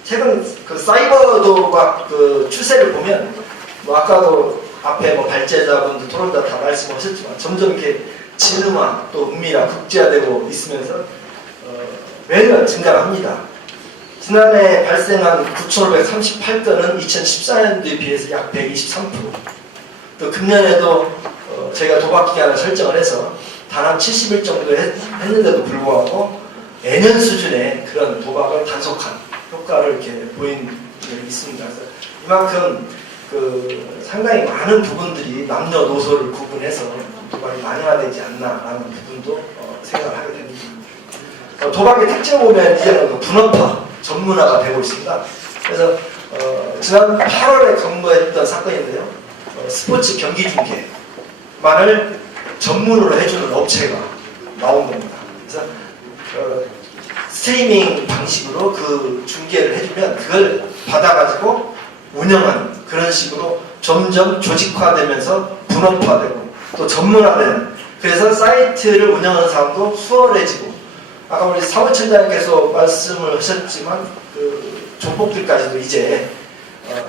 최근 그 사이버 도박 그 추세를 보면 뭐 아까도 앞에 뭐 발제자분들 토론자 다 말씀하셨지만 점점 이렇게 진흥화 또 은밀화 국제화되고 있으면서 매년 증가를 합니다. 지난해 발생한 9,538건은 2014년도에 비해서 약 123%. 또 금년에도 저희가 도박 기간을 설정을 해서 단 한 70일 정도 했는데도 불구하고 예년 수준의 그런 도박을 단속한 효과를 이렇게 보인 게 있습니다. 그래서 이만큼 그 상당히 많은 부분들이 남녀노소를 구분해서 도박이 만연화되지 않나라는 부분도 생각을 하게 됩니다. 도박의 특징을 보면 이제는 그 분업화, 전문화가 되고 있습니다. 그래서 지난 8월에 검거했던 사건인데요. 스포츠 경기 중계만을 전문으로 해주는 업체가 나온 겁니다. 그래서 스트리밍 방식으로 그 중계를 해주면 그걸 받아가지고 운영하는 그런 식으로 점점 조직화되면서 분업화되고 또 전문화되는 그래서 사이트를 운영하는 사람도 수월해지고 아까 우리 사무총장님께서 말씀을 하셨지만 그 종목들까지도 이제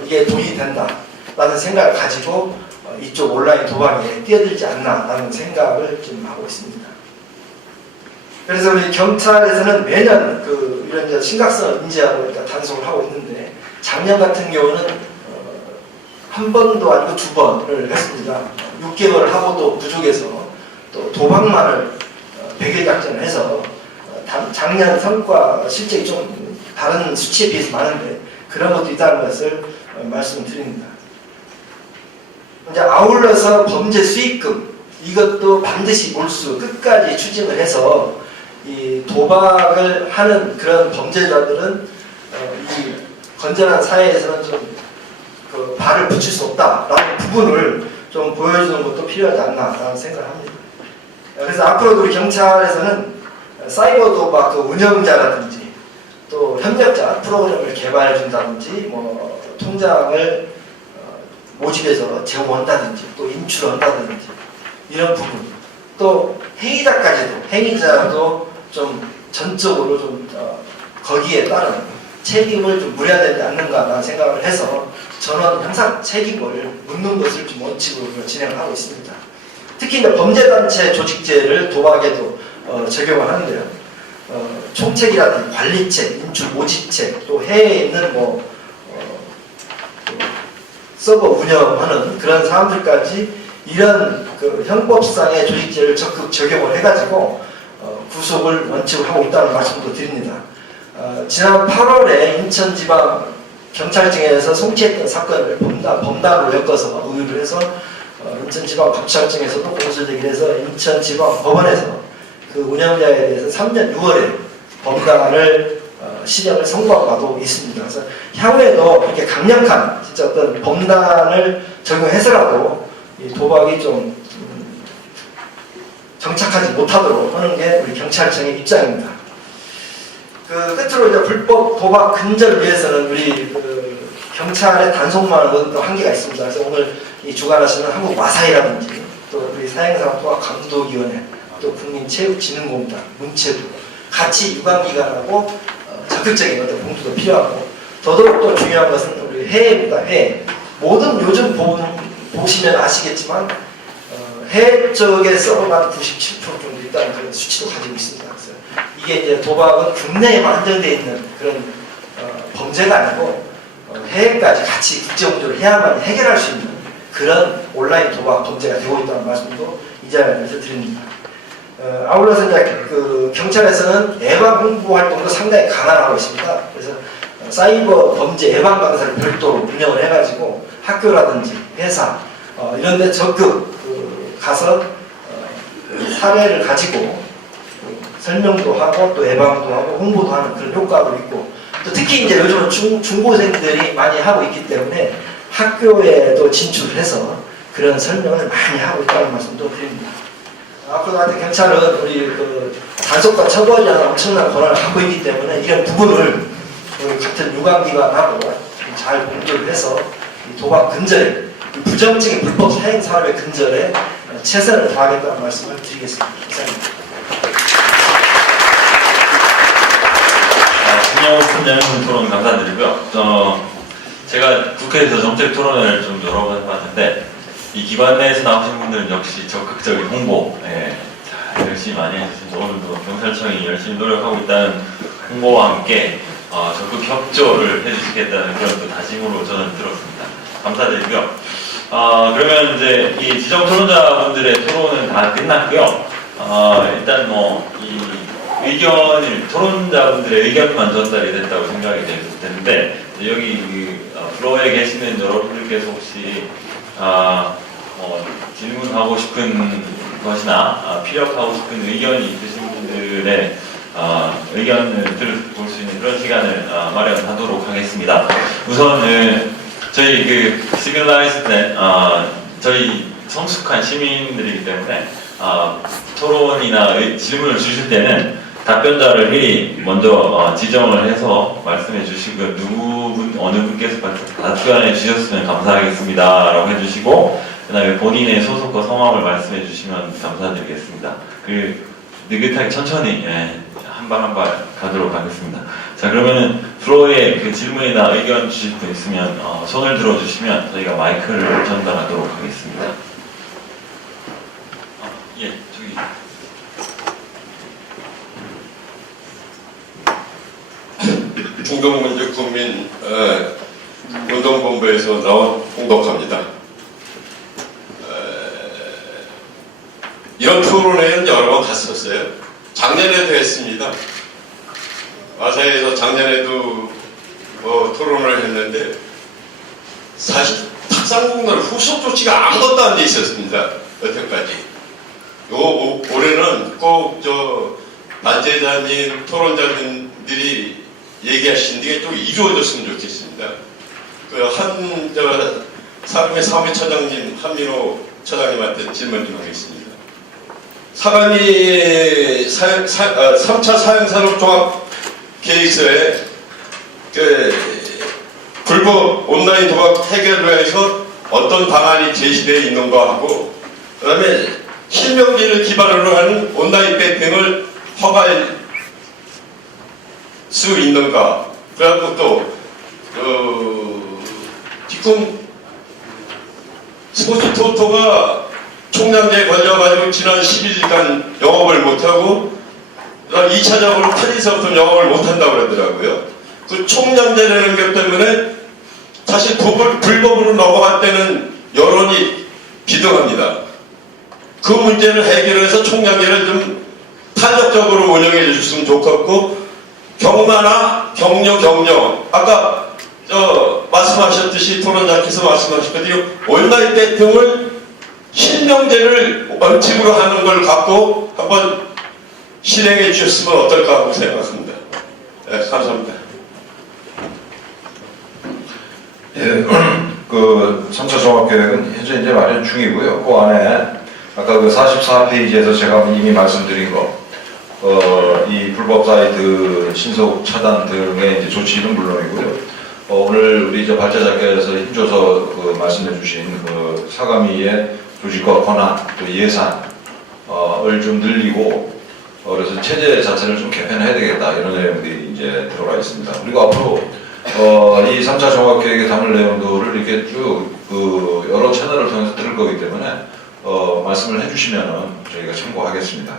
이게 돈이 된다라는 생각을 가지고 이쪽 온라인 도박에 뛰어들지 않나라는 생각을 좀 하고 있습니다. 그래서 우리 경찰에서는 매년 그 이런 심각성을 인지하고 그러니까 단속을 하고 있는데 작년 같은 경우는 한 번도 아니고 2번을 했습니다. 6개월을 하고도 부족해서 또 도박만을 100일 작전을 해서 작년 성과 실적이 좀 다른 수치에 비해서 많은데 그런 것도 있다는 것을 말씀드립니다. 이제 아울러서 범죄 수익금 이것도 반드시 몰수 끝까지 추진을 해서 이 도박을 하는 그런 범죄자들은 이 건전한 사회에서는 좀 그 발을 붙일 수 없다라는 부분을 좀 보여주는 것도 필요하지 않나라는 생각을 합니다. 그래서 앞으로도 우리 경찰에서는 사이버 도박 그 운영자라든지 또 협력자 프로그램을 개발해 준다든지 뭐 통장을 모집해서 제공한다든지 또 인출한다든지 이런 부분 또 행위자도 좀 전적으로 좀 거기에 따른 책임을 좀 물어야 되지 않는가라는 생각을 해서 저는 항상 책임을 묻는 것을 좀 원칙으로 진행을 하고 있습니다. 특히 이제 범죄단체 조직제를 도박에도 적용을 하는데요. 총책이라든지 관리책, 인출 모집책, 또 해외에 있는 서버 운영하는 그런 사람들까지 이런 그 형법상의 조직제를 적극 적용을 해가지고 구속을 원칙으로 하고 있다는 말씀도 드립니다. 지난 8월에 인천지방 경찰청에서 송치했던 사건을 범단으로 엮어서 의뢰를 해서 인천지방 검찰청에서도 공소제기를 해서 인천지방 법원에서 그 운영자에 대해서 3년 6월에 범단을 실형을 선고한 바도 있습니다. 그래서 향후에도 이렇게 강력한 진짜 어떤 범단을 적용해서라도 이 도박이 좀 정착하지 못하도록 하는 게 우리 경찰청의 입장입니다. 그 끝으로 이제 불법 도박 근절을 위해서는 우리 그 경찰의 단속만은 또 한계가 있습니다. 그래서 오늘 이 주관하시는 한국 마사이라든지 또 우리 사행사업 도박 감독위원회 또 국민체육진흥공단 문체부 같이 유관기관하고 적극적인 어떤 공조도 필요하고 더더욱 또 중요한 것은 우리 해외입니다. 해외 모든 요즘 보시면 아시겠지만 해외 쪽에 서버가 97% 정도 있다는 그런 수치도 가지고 있습니다. 그래서 이게 이제 도박은 국내에만 한정되어 있는 그런 범죄가 아니고 해외까지 같이 국제공조를 해야만 해결할 수 있는 그런 온라인 도박 범죄가 되고 있다는 말씀도 이 자리에서 드립니다. 아울러서 이제 그 경찰에서는 예방 홍보 활동도 상당히 강화하고 있습니다. 그래서 사이버 범죄 예방 강사를 별도로 운영을 해가지고 학교라든지 회사 이런 데 적극 가서 사례를 가지고 설명도 하고 또 예방도 하고 홍보도 하는 그런 효과도 있고, 또 특히 이제 요즘은 중고생들이 많이 하고 있기 때문에 학교에도 진출해서 그런 설명을 많이 하고 있다는 말씀도 드립니다. 앞으로 하여튼 경찰은 우리 그 단속과 처벌이 하는 엄청난 권한을 갖고 있기 때문에 이런 부분을 우리 같은 유관기관하고 잘 공조를 해서 이 도박 근절에, 이 부정적인 불법 사행 산업의 근절에 최선을 다하겠다는 말씀을 드리겠습니다. 감사합니다. 신영호 팀장님 토론 감사드리고요. 제가 국회에서 정책 토론회를 좀 여러 번 해봤는데 이 기관 내에서 나오신 분들은 역시 적극적인 홍보, 잘 열심히 많이 해주시고 오늘도 경찰청이 열심히 노력하고 있다는 홍보와 함께 적극 협조를 해주시겠다는 그런 또 다짐으로 저는 들었습니다. 감사드리고요. 그러면 이제 이 지정 토론자분들의 토론은 다 끝났고요. 일단 이 토론자분들의 의견만 전달이 됐다고 생각이 되는데 여기 플로어에 계시는 여러분들께서 혹시 질문하고 싶은 것이나 피력하고 싶은 의견이 있으신 분들의 의견을 들어볼 수 있는 그런 시간을 마련하도록 하겠습니다. 우선 저희 그 시빌라이즈된 저희 성숙한 시민들이기 때문에 토론이나 질문을 주실 때는 답변자를 미리 먼저 지정을 해서 말씀해 주시고 어느 분께서 답변해 주셨으면 감사하겠습니다 라고 해주시고, 그 다음에 본인의 소속과 성함을 말씀해 주시면 감사드리겠습니다. 느긋하게 천천히 한 발 한 발 가도록 하겠습니다. 자, 그러면은 플로어에 그 질문이나 의견 주실 분 있으면 손을 들어 주시면 저희가 마이크를 전달하도록 하겠습니다. 예, 저기. 중동민주국민 운동본부에서 나온 홍덕합니다. 이런 토론회는 여러 번 갔었어요. 작년에도 했습니다. 마사에서 작년에도 토론을 했는데 사실 탁상공단 후속 조치가 아무것도 안 돼 있었습니다. 여태까지. 올해는 꼭 단체자님, 토론자분들이 얘기하신 게 좀 이루어졌으면 좋겠습니다. 사금의 사무처장님, 한민호 처장님한테 질문 좀 하겠습니다. 사감이 3차 사형산업종합계획서에 불법 온라인 도박 해결을 위해서 어떤 방안이 제시되어 있는가 하고, 그 다음에 실명제를 기반으로 하는 온라인 배팅을 허가할 수 있는가. 그래갖고 또 지금 스포츠 토토가 총량제에 걸려가지고 지난 10일간 영업을 못하고 2차적으로 8일서부터 영업을 못한다고 그러더라고요. 그 총량제라는 것 때문에 사실 불법으로 넘어갈 때는 여론이 비등합니다. 그 문제를 해결해서 총량제를 좀 탄력적으로 운영해 주셨으면 좋겠고, 경마나 경영 아까 말씀하셨듯이 토론자께서 말씀하셨거든요. 온라인 배팅을 실명제를 원칙으로 하는 걸 갖고 한번 실행해 주셨으면 어떨까 하고 생각합니다. 네, 감사합니다. 예, 그 3차 종합계획은 현재 이제 마련 중이고요. 그 안에 아까 그 44페이지에서 제가 이미 말씀드린 거, 이 불법 사이트 신속 차단 등의 이제 조치는 물론이고요. 오늘 우리 발제자께서 힘줘서 말씀해주신 사감위의 조직과 권한, 또 예산을 좀 늘리고, 그래서 체제 자체를 좀 개편해야 되겠다 이런 내용들이 이제 들어가 있습니다. 그리고 앞으로 이 3차 종합계획에 담을 내용들을 이렇게 쭉 여러 채널을 통해서 들을 거기 때문에 말씀을 해주시면은 저희가 참고하겠습니다.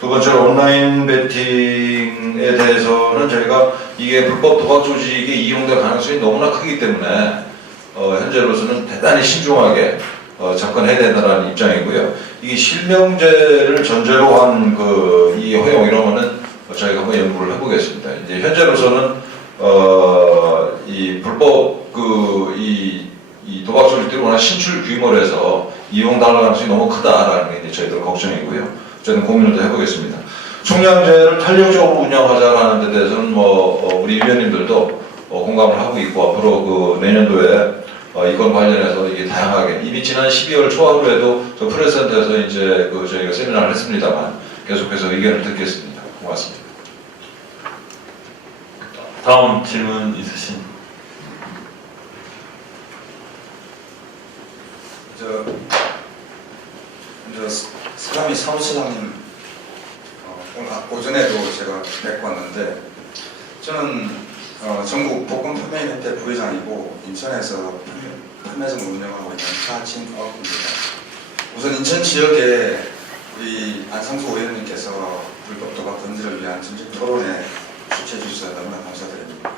두 번째로 온라인 베팅에 대해서는 저희가 이게 불법 도박 조직에 이용될 가능성이 너무나 크기 때문에 현재로서는 대단히 신중하게 접근해야 된다는 입장이고요. 이 실명제를 전제로 한 이 허용 이러면은 저희가 한번 연구를 해보겠습니다. 이제 현재로서는 이 불법 이 도박수를 띠고 신출 규모를 해서 이용 당할 가능성이 너무 크다라는 게 이제 저희들 걱정이고요. 저희는 고민을 더 해보겠습니다. 총량제를 탄력적으로 운영하자라는 데 대해서는 우리 위원님들도 공감을 하고 있고 앞으로 내년도에 이건 관련해서 이게 다양하게 이미 지난 12월 초하루에도 저 프레스센터에서 이제 저희가 세미나를 했습니다만 계속해서 의견을 듣겠습니다. 고맙습니다. 다음 질문 있으신? 사람이 사무처장님 오늘 오전에도 제가 뵙고 왔는데 저는 전국 복권 판매협회 부회장이고 인천에서 판매점을 운영하고 있는 하진업입니다. 우선 인천 지역에 우리 안상수 의원님께서 불법 도박 금지를 위한 정책 토론에 주최해 주셔서 너무나 감사드립니다.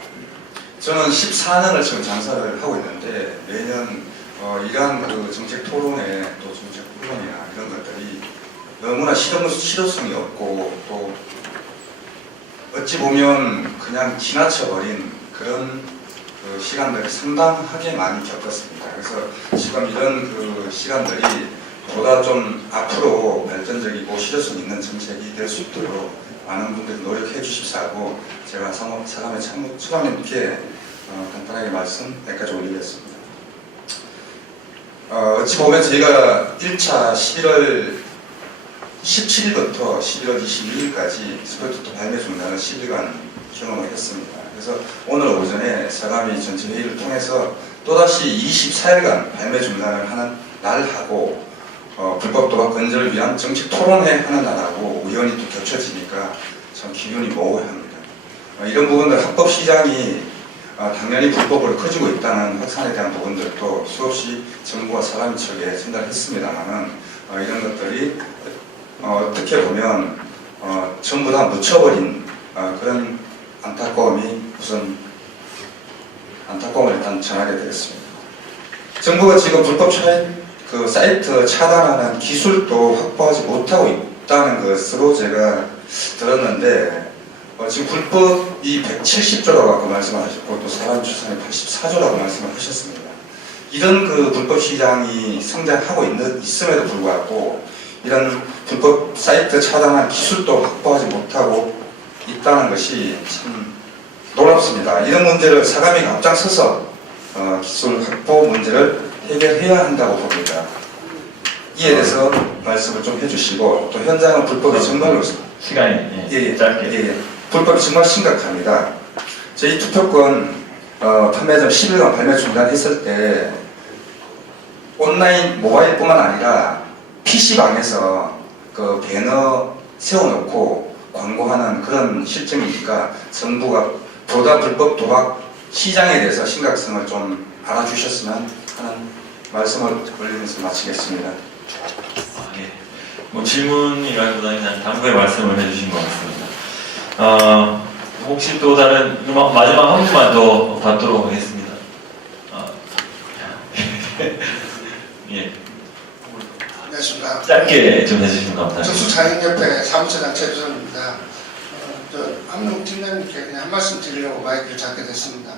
저는 14년을 지금 장사를 하고 있는데 매년 이러한 정책 토론회 또 정책 훈련이나 이런 것들이 너무나 실효성이 없고 또 어찌 보면 그냥 지나쳐버린 그런 시간들이 상당하게 많이 겪었습니다. 그래서 지금 이런 시간들이 보다 좀 앞으로 발전적이고 실효성 있는 정책이 될 수 있도록 많은 분들이 노력해 주십사고 제가 사감의 처장님께 간단하게 말씀 몇 가지 올리겠습니다. 어찌 보면 저희가 1차 11월 17일부터 11월 22일까지 스포츠토 발매 중단을 10일간 경험을 했습니다. 그래서 오늘 오전에 사감이 전체 회의를 통해서 또다시 24일간 발매 중단을 하는 날하고 불법 도박 건절을 위한 정책 토론회 하는 날하고 우연히 또 겹쳐지니까 참 기분이 모호합니다. 이런 부분들 합법시장이 당연히 불법으로 커지고 있다는 확산에 대한 부분들도 수없이 정부와 사람이 척에 전달했습니다만은 이런 것들이 어떻게 보면 전부 다 묻혀버린 그런 안타까움을 일단 전하게 되겠습니다. 정부가 지금 불법 사이트 차단하는 기술도 확보하지 못하고 있다는 것으로 제가 들었는데 지금 불법이 170조라고 아까 말씀을 하셨고 또 사람 추산이 84조라고 말씀을 하셨습니다. 이런 불법 시장이 성장하고 있음에도 불구하고 이런 불법 사이트 차단한 기술도 확보하지 못하고 있다는 것이 참 놀랍습니다. 이런 문제를 사감위가 앞장서서 기술 확보 문제를 해결해야 한다고 봅니다. 이에 대해서 말씀을 좀 해주시고 또 현장은 불법이 정말로 시간이 짧게 불법이 정말 심각합니다. 저희 투표권 판매점 10일간 발매 중단했을 때 온라인 모바일뿐만 아니라 PC방에서 배너 세워놓고 광고하는 그런 실정이니까 정부가 보다 불법 도박 시장에 대해서 심각성을 좀 알아주셨으면 하는 말씀을 올리면서 마치겠습니다. 예. 질문이라기보다는 그냥 당부의 말씀을 해주신 것 같습니다. 혹시 또 다른 마지막 한 분만 더 받도록 하겠습니다. 예. 안녕하십니까. 짧게 좀 해주시면 감사합니다. 저수장애인협회 사무처장 최주선입니다. 한명 팀장님께 그냥 한 말씀 드리려고 마이크를 잡게 됐습니다.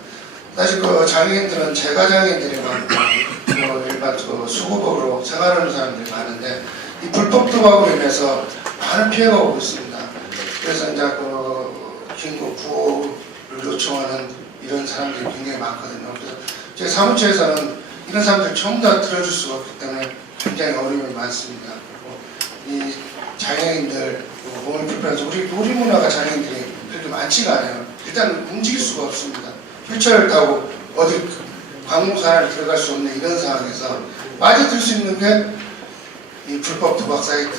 사실 장애인들은 제가 장애인들이 많고 일반 수급업으로 생활하는 사람들이 많은데 이 불법 도박으로 인해서 많은 피해가 오고 있습니다. 그래서 이제 긴급 구호를 요청하는 이런 사람들이 굉장히 많거든요. 그래서 저희 사무처에서는 이런 사람들을 전부 다 들어줄 수가 없기 때문에 굉장히 어려움이 많습니다. 그리고 이 장애인들, 몸이 불편해서 우리 놀이문화가 장애인들이 그렇게 많지가 않아요. 일단 움직일 수가 없습니다. 휠체어를 타고 어디 관공산에 들어갈 수 없는 이런 상황에서 빠져들 수 있는 게 이 불법 도박 사이트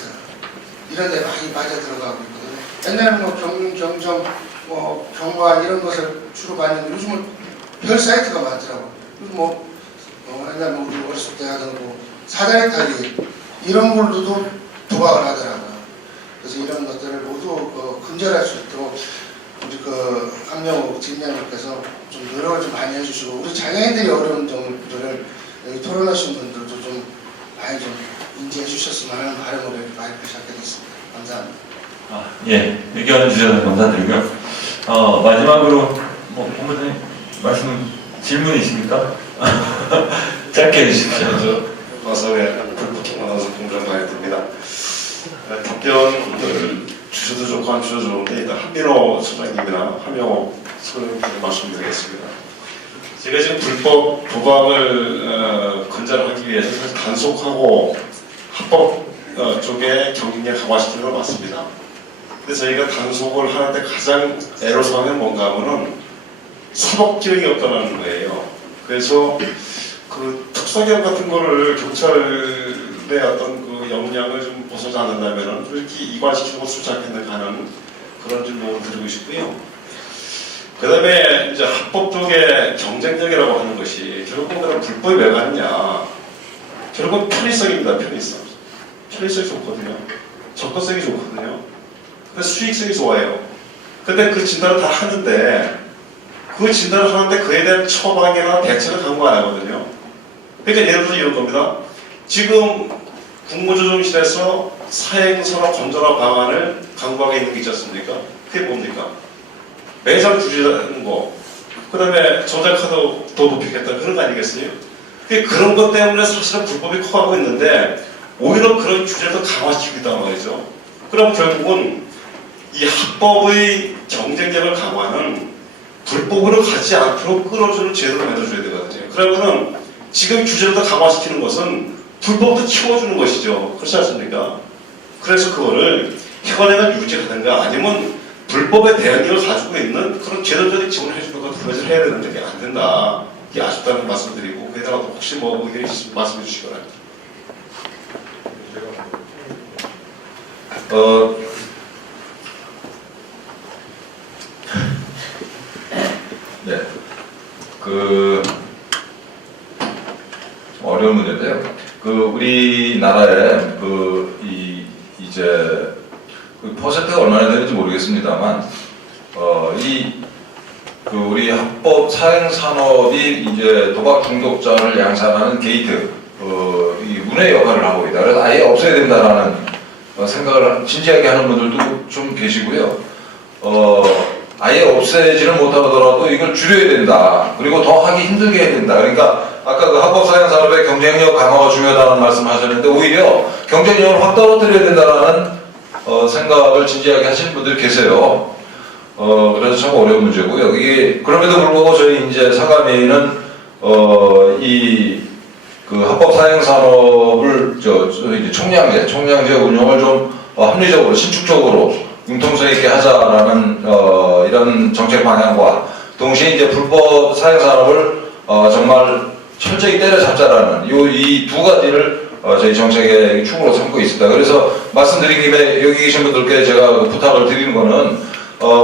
이런 데 많이 빠져 들어가고 있거든요. 옛날에는 경정, 경관 이런 것을 주로 봤는데 요즘은 별 사이트가 많더라고요. 옛날에 우리 어렸을 때 하던 사다리 타기 이런 걸로도 도박을 하더라고요. 그래서 이런 것들을 모두 근절할 수 있도록 우리 한명욱 팀장님께서 좀 노력을 좀 많이 해주시고 우리 장애인들이 어려운 점들을 여기 토론하신 분들도 좀 많이 좀 인지해 주셨으면 하는 바람으로 이렇게 마이크를 잡게 됐습니다. 감사합니다. 예, 의견 주셔서 감사드리고요. 마지막으로 본부장님 질문 있습니까? 짧게 해주십시오. 마사회 불포통만화서 공정관이 됩니다. 답변을 주셔도 좋고 안 주셔도 좋은데 일단 한민호 소장님이나 한명호 소장님께 말씀드리겠습니다. 제가 지금 불법 도박을 건전하기 위해서 사실 단속하고 합법 쪽에 경쟁력 강화시키는 건 맞습니다. 근데 저희가 단속을 하는데 가장 애로사항은 뭔가 하면은 사법기능이 없다는 거예요. 그래서 그 특수기관 같은 거를 경찰의 어떤 그 역량을 좀 벗어나지 않는다면은 이렇게 이관시키는 거 수지 않겠는가 하는 그런 질문을 드리고 싶고요. 그 다음에 이제 합법 쪽의 경쟁력이라고 하는 것이 결국은 불법이 왜 가느냐. 결국은 편의성입니다. 편의성이 좋거든요. 접근성이 좋거든요. 근데 수익성이 좋아요. 근데 그 진단을 다 하는데 그 진단을 하는데 그에 대한 처방이나 대책을 강구 안 하거든요. 그러니까 예를 들어서 이런 겁니다. 지금 국무조정실에서 사행산업 건전화 방안을 강구하고 있는 게 있지 않습니까? 그게 뭡니까? 매장 줄이라는 거, 그 다음에 전자카드 더 높이겠다 그런 거 아니겠어요? 그런 것 때문에 사실은 불법이 커가고 있는데 오히려 그런 규제를 더 강화시키고 있단 말이죠. 그럼 결국은 이 합법의 경쟁력을 강화하는 불법으로 가지 않도록 끌어주는 제도를 만들어줘야 되거든요. 그러면은 지금 규제를 더 강화시키는 것은 불법도 키워주는 것이죠. 그렇지 않습니까? 그래서 그거를 현행을 유지하든가 아니면 불법에 대응력을 가지고 있는 그런 제도적인 지원을 해주는 것 두 가지를 해야 되는데 그게 안 된다. 이게 아쉽다는 말씀드리고 거기다가 혹시 뭐 의견이 있으시면 말씀해 주시기 바랍니다. 네, 어려운 문제인데요. 우리나라에 이제 퍼센트가 얼마나 되는지 모르겠습니다만, 우리 합법 사행 산업이 이제 도박 중독자를 양산하는 게이트, 이 문의 역할을 하고 있다. 그래서 아예 없애야 된다라는 생각을 진지하게 하는 분들도 좀 계시고요. 아예 없애지는 못하더라도 이걸 줄여야 된다. 그리고 더 하기 힘들게 해야 된다. 그러니까 아까 그 합법 사행 산업의 경쟁력 강화가 중요하다는 말씀하셨는데 오히려 경쟁력을 확 떨어뜨려야 된다라는 생각을 진지하게 하시는 분들이 계세요. 그래서 참 어려운 문제고요. 이게 그럼에도 불구하고 저희 이제 사감회의는 그 합법 사행 산업을 이제 총량제 운영을 좀 합리적으로 신축적으로 융통성 있게 하자라는 이런 정책 방향과 동시에 이제 불법 사행 산업을 정말 철저히 때려잡자라는 이 두 가지를 저희 정책의 축으로 삼고 있습니다. 그래서 말씀드린 김에 여기 계신 분들께 제가 부탁을 드리는 거는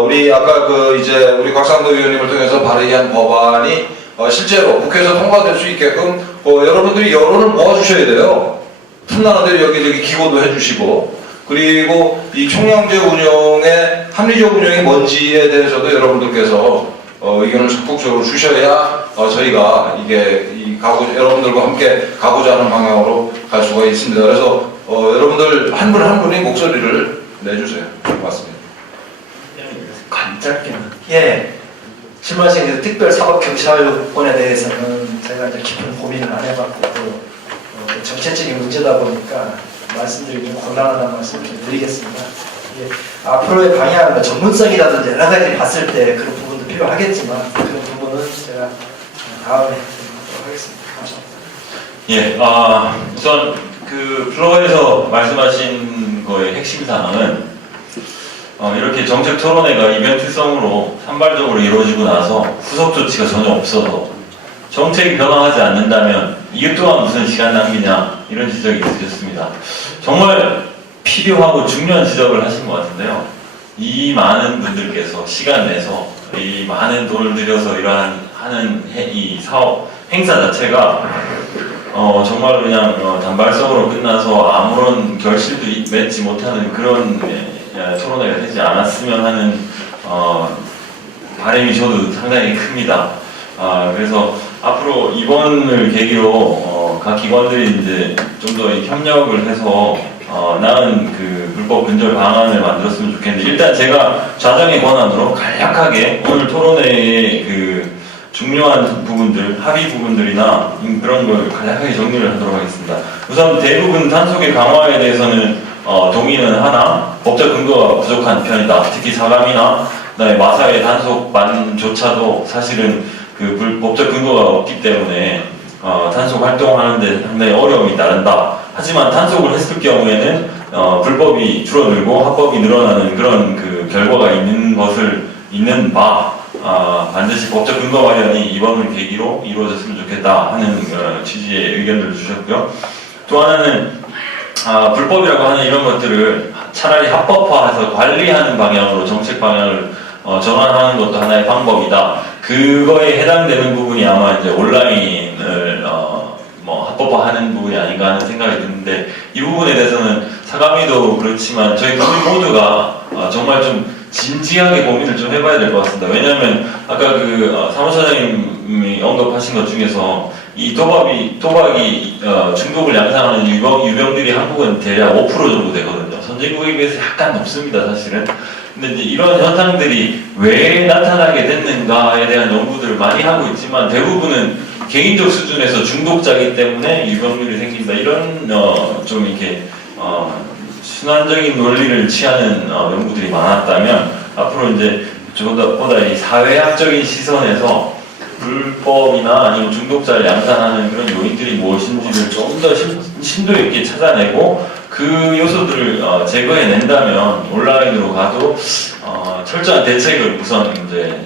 우리 아까 이제 우리 곽상도 의원님을 통해서 발의한 법안이 실제로 국회에서 통과될 수 있게끔 여러분들이 여론을 모아주셔야 돼요. 틈나는 대로 여기저기 기고도 해주시고 그리고 이 총량제 운영의 합리적 운영이 뭔지에 대해서도 여러분들께서 의견을 적극적으로 주셔야 저희가 이게 여러분들과 함께 가고자 하는 방향으로 갈 수가 있습니다. 그래서 여러분들 한 분 한 분이 목소리를 내주세요. 고맙습니다. 간짧게는. 예. 질문하신 특별사법경찰권에 대해서는 제가 이제 깊은 고민을 안 해봤고 또 정체적인 문제다 보니까 말씀드리기 좀 곤란하다는 말씀을 좀 드리겠습니다. 예. 앞으로의 방향은 전문성이라든지 여러 가지 봤을 때 그런 부분도 필요하겠지만 그런 부분은 제가 다음에 하도록 하겠습니다. 감사합니다. 예, 우선 플로어에서 말씀하신 거의 핵심 사항은 이렇게 정책 토론회가 이벤트성으로 산발적으로 이루어지고 나서 후속 조치가 전혀 없어서 정책이 변화하지 않는다면 이것 또한 무슨 시간 낭비냐 이런 지적이 있으셨습니다. 정말 필요하고 중요한 지적을 하신 것 같은데요. 이 많은 분들께서 시간 내서 이 많은 돈을 들여서 하는 이 사업 행사 자체가 정말 그냥 단발성으로 끝나서 아무런 결실도 맺지 못하는 그런 토론회가 되지 않았으면 하는 바람이 저도 상당히 큽니다. 그래서 앞으로 이번을 계기로 각 기관들이 이제 좀 더 협력을 해서 나은 그 불법 근절 방안을 만들었으면 좋겠는데, 일단 제가 좌장의 권한으로 간략하게 오늘 토론회의 그 중요한 부분들, 합의 부분들이나 그런 걸 간략하게 정리를 하도록 하겠습니다. 우선 대부분 단속의 강화에 대해서는 동의는 하나 법적 근거가 부족한 편이다. 특히 사감이나 그다음에 마사의 단속반조차도 사실은 그 법적 근거가 없기 때문에 단속 활동하는데 상당히 어려움이 따른다. 하지만 단속을 했을 경우에는 불법이 줄어들고 합법이 늘어나는 그런 그 결과가 있는 바 반드시 법적 근거 마련이 이번을 계기로 이루어졌으면 좋겠다 하는 취지의 의견들을 주셨고요. 또 하나는 불법이라고 하는 이런 것들을 차라리 합법화해서 관리하는 방향으로 정책 방향을 전환하는 것도 하나의 방법이다. 그거에 해당되는 부분이 아마 이제 온라인을 합법화하는 부분이 아닌가 하는 생각이 드는데, 이 부분에 대해서는 사감위도 그렇지만 저희 국민 모두가 정말 좀 진지하게 고민을 좀 해봐야 될 것 같습니다. 왜냐하면 아까 그 사무처장님이 언급하신 것 중에서 이 도박이 중독을 양상하는 유병들이 한국은 대략 5% 정도 되거든요. 선진국에 비해서 약간 높습니다, 사실은. 근데 이제 이런 현상들이 왜 나타나게 됐는가에 대한 연구들을 많이 하고 있지만, 대부분은 개인적 수준에서 중독자이기 때문에 유병률이 생긴다. 이런 좀 이렇게 순환적인 논리를 취하는 연구들이 많았다면, 앞으로 이제 보다 이 사회학적인 시선에서 불법이나 아니면 중독자를 양산하는 그런 요인들이 무엇인지를 좀 더 심도 있게 찾아내고 그 요소들을 제거해낸다면 온라인으로 가도 철저한 대책을 우선 이제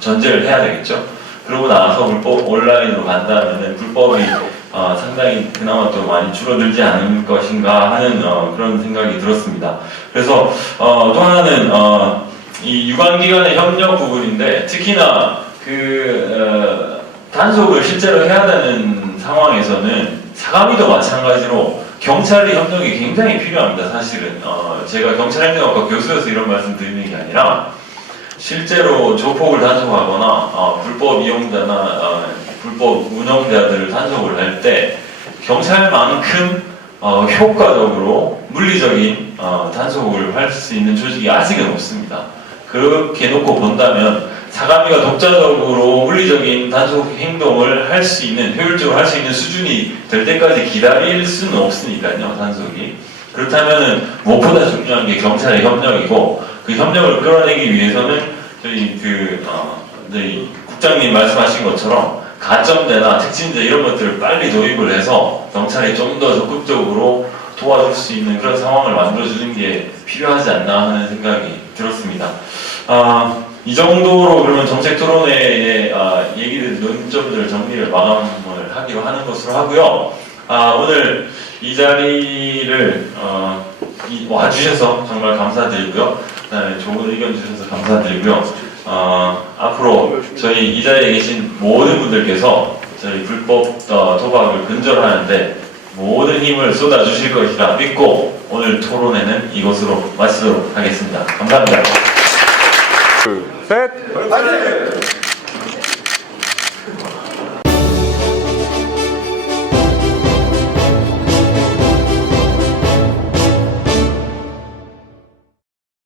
전제를 해야 되겠죠. 그러고 나서 온라인으로 간다면 불법이 상당히 그나마 또 많이 줄어들지 않을 것인가 하는 그런 생각이 들었습니다. 그래서 또 하나는 이 유관기관의 협력 부분인데, 특히나 그 단속을 실제로 해야 되는 상황에서는 사감위도 마찬가지로 경찰의 협력이 굉장히 필요합니다. 사실은 제가 경찰행정학과 교수여서 이런 말씀 드리는 게 아니라, 실제로 조폭을 단속하거나 불법 이용자나 불법 운영자들을 단속을 할 때 경찰만큼 효과적으로 물리적인 단속을 할 수 있는 조직이 아직은 없습니다. 그렇게 놓고 본다면 사감위가 독자적으로 물리적인 단속 행동을 할 수 있는, 효율적으로 할 수 있는 수준이 될 때까지 기다릴 수는 없으니까요, 단속이. 그렇다면은 무엇보다 중요한 게 경찰의 협력이고, 그 협력을 끌어내기 위해서는 저희 저희 국장님 말씀하신 것처럼 가점제나 특징제 이런 것들을 빨리 도입을 해서 경찰이 좀 더 적극적으로 도와줄 수 있는 그런 상황을 만들어주는 게 필요하지 않나 하는 생각이 들었습니다. 이 정도로 그러면 정책 토론회의 얘기들, 논점들 정리를 마감을 하기로 하는 것으로 하고요. 오늘 이 자리를 와주셔서 정말 감사드리고요. 그다음에 좋은 의견 주셔서 감사드리고요. 앞으로 저희 이 자리에 계신 모든 분들께서 저희 불법 도박을 근절하는데 모든 힘을 쏟아주실 것이라 믿고 오늘 토론회는 이것으로 마치도록 하겠습니다. 감사합니다. 둘, 셋.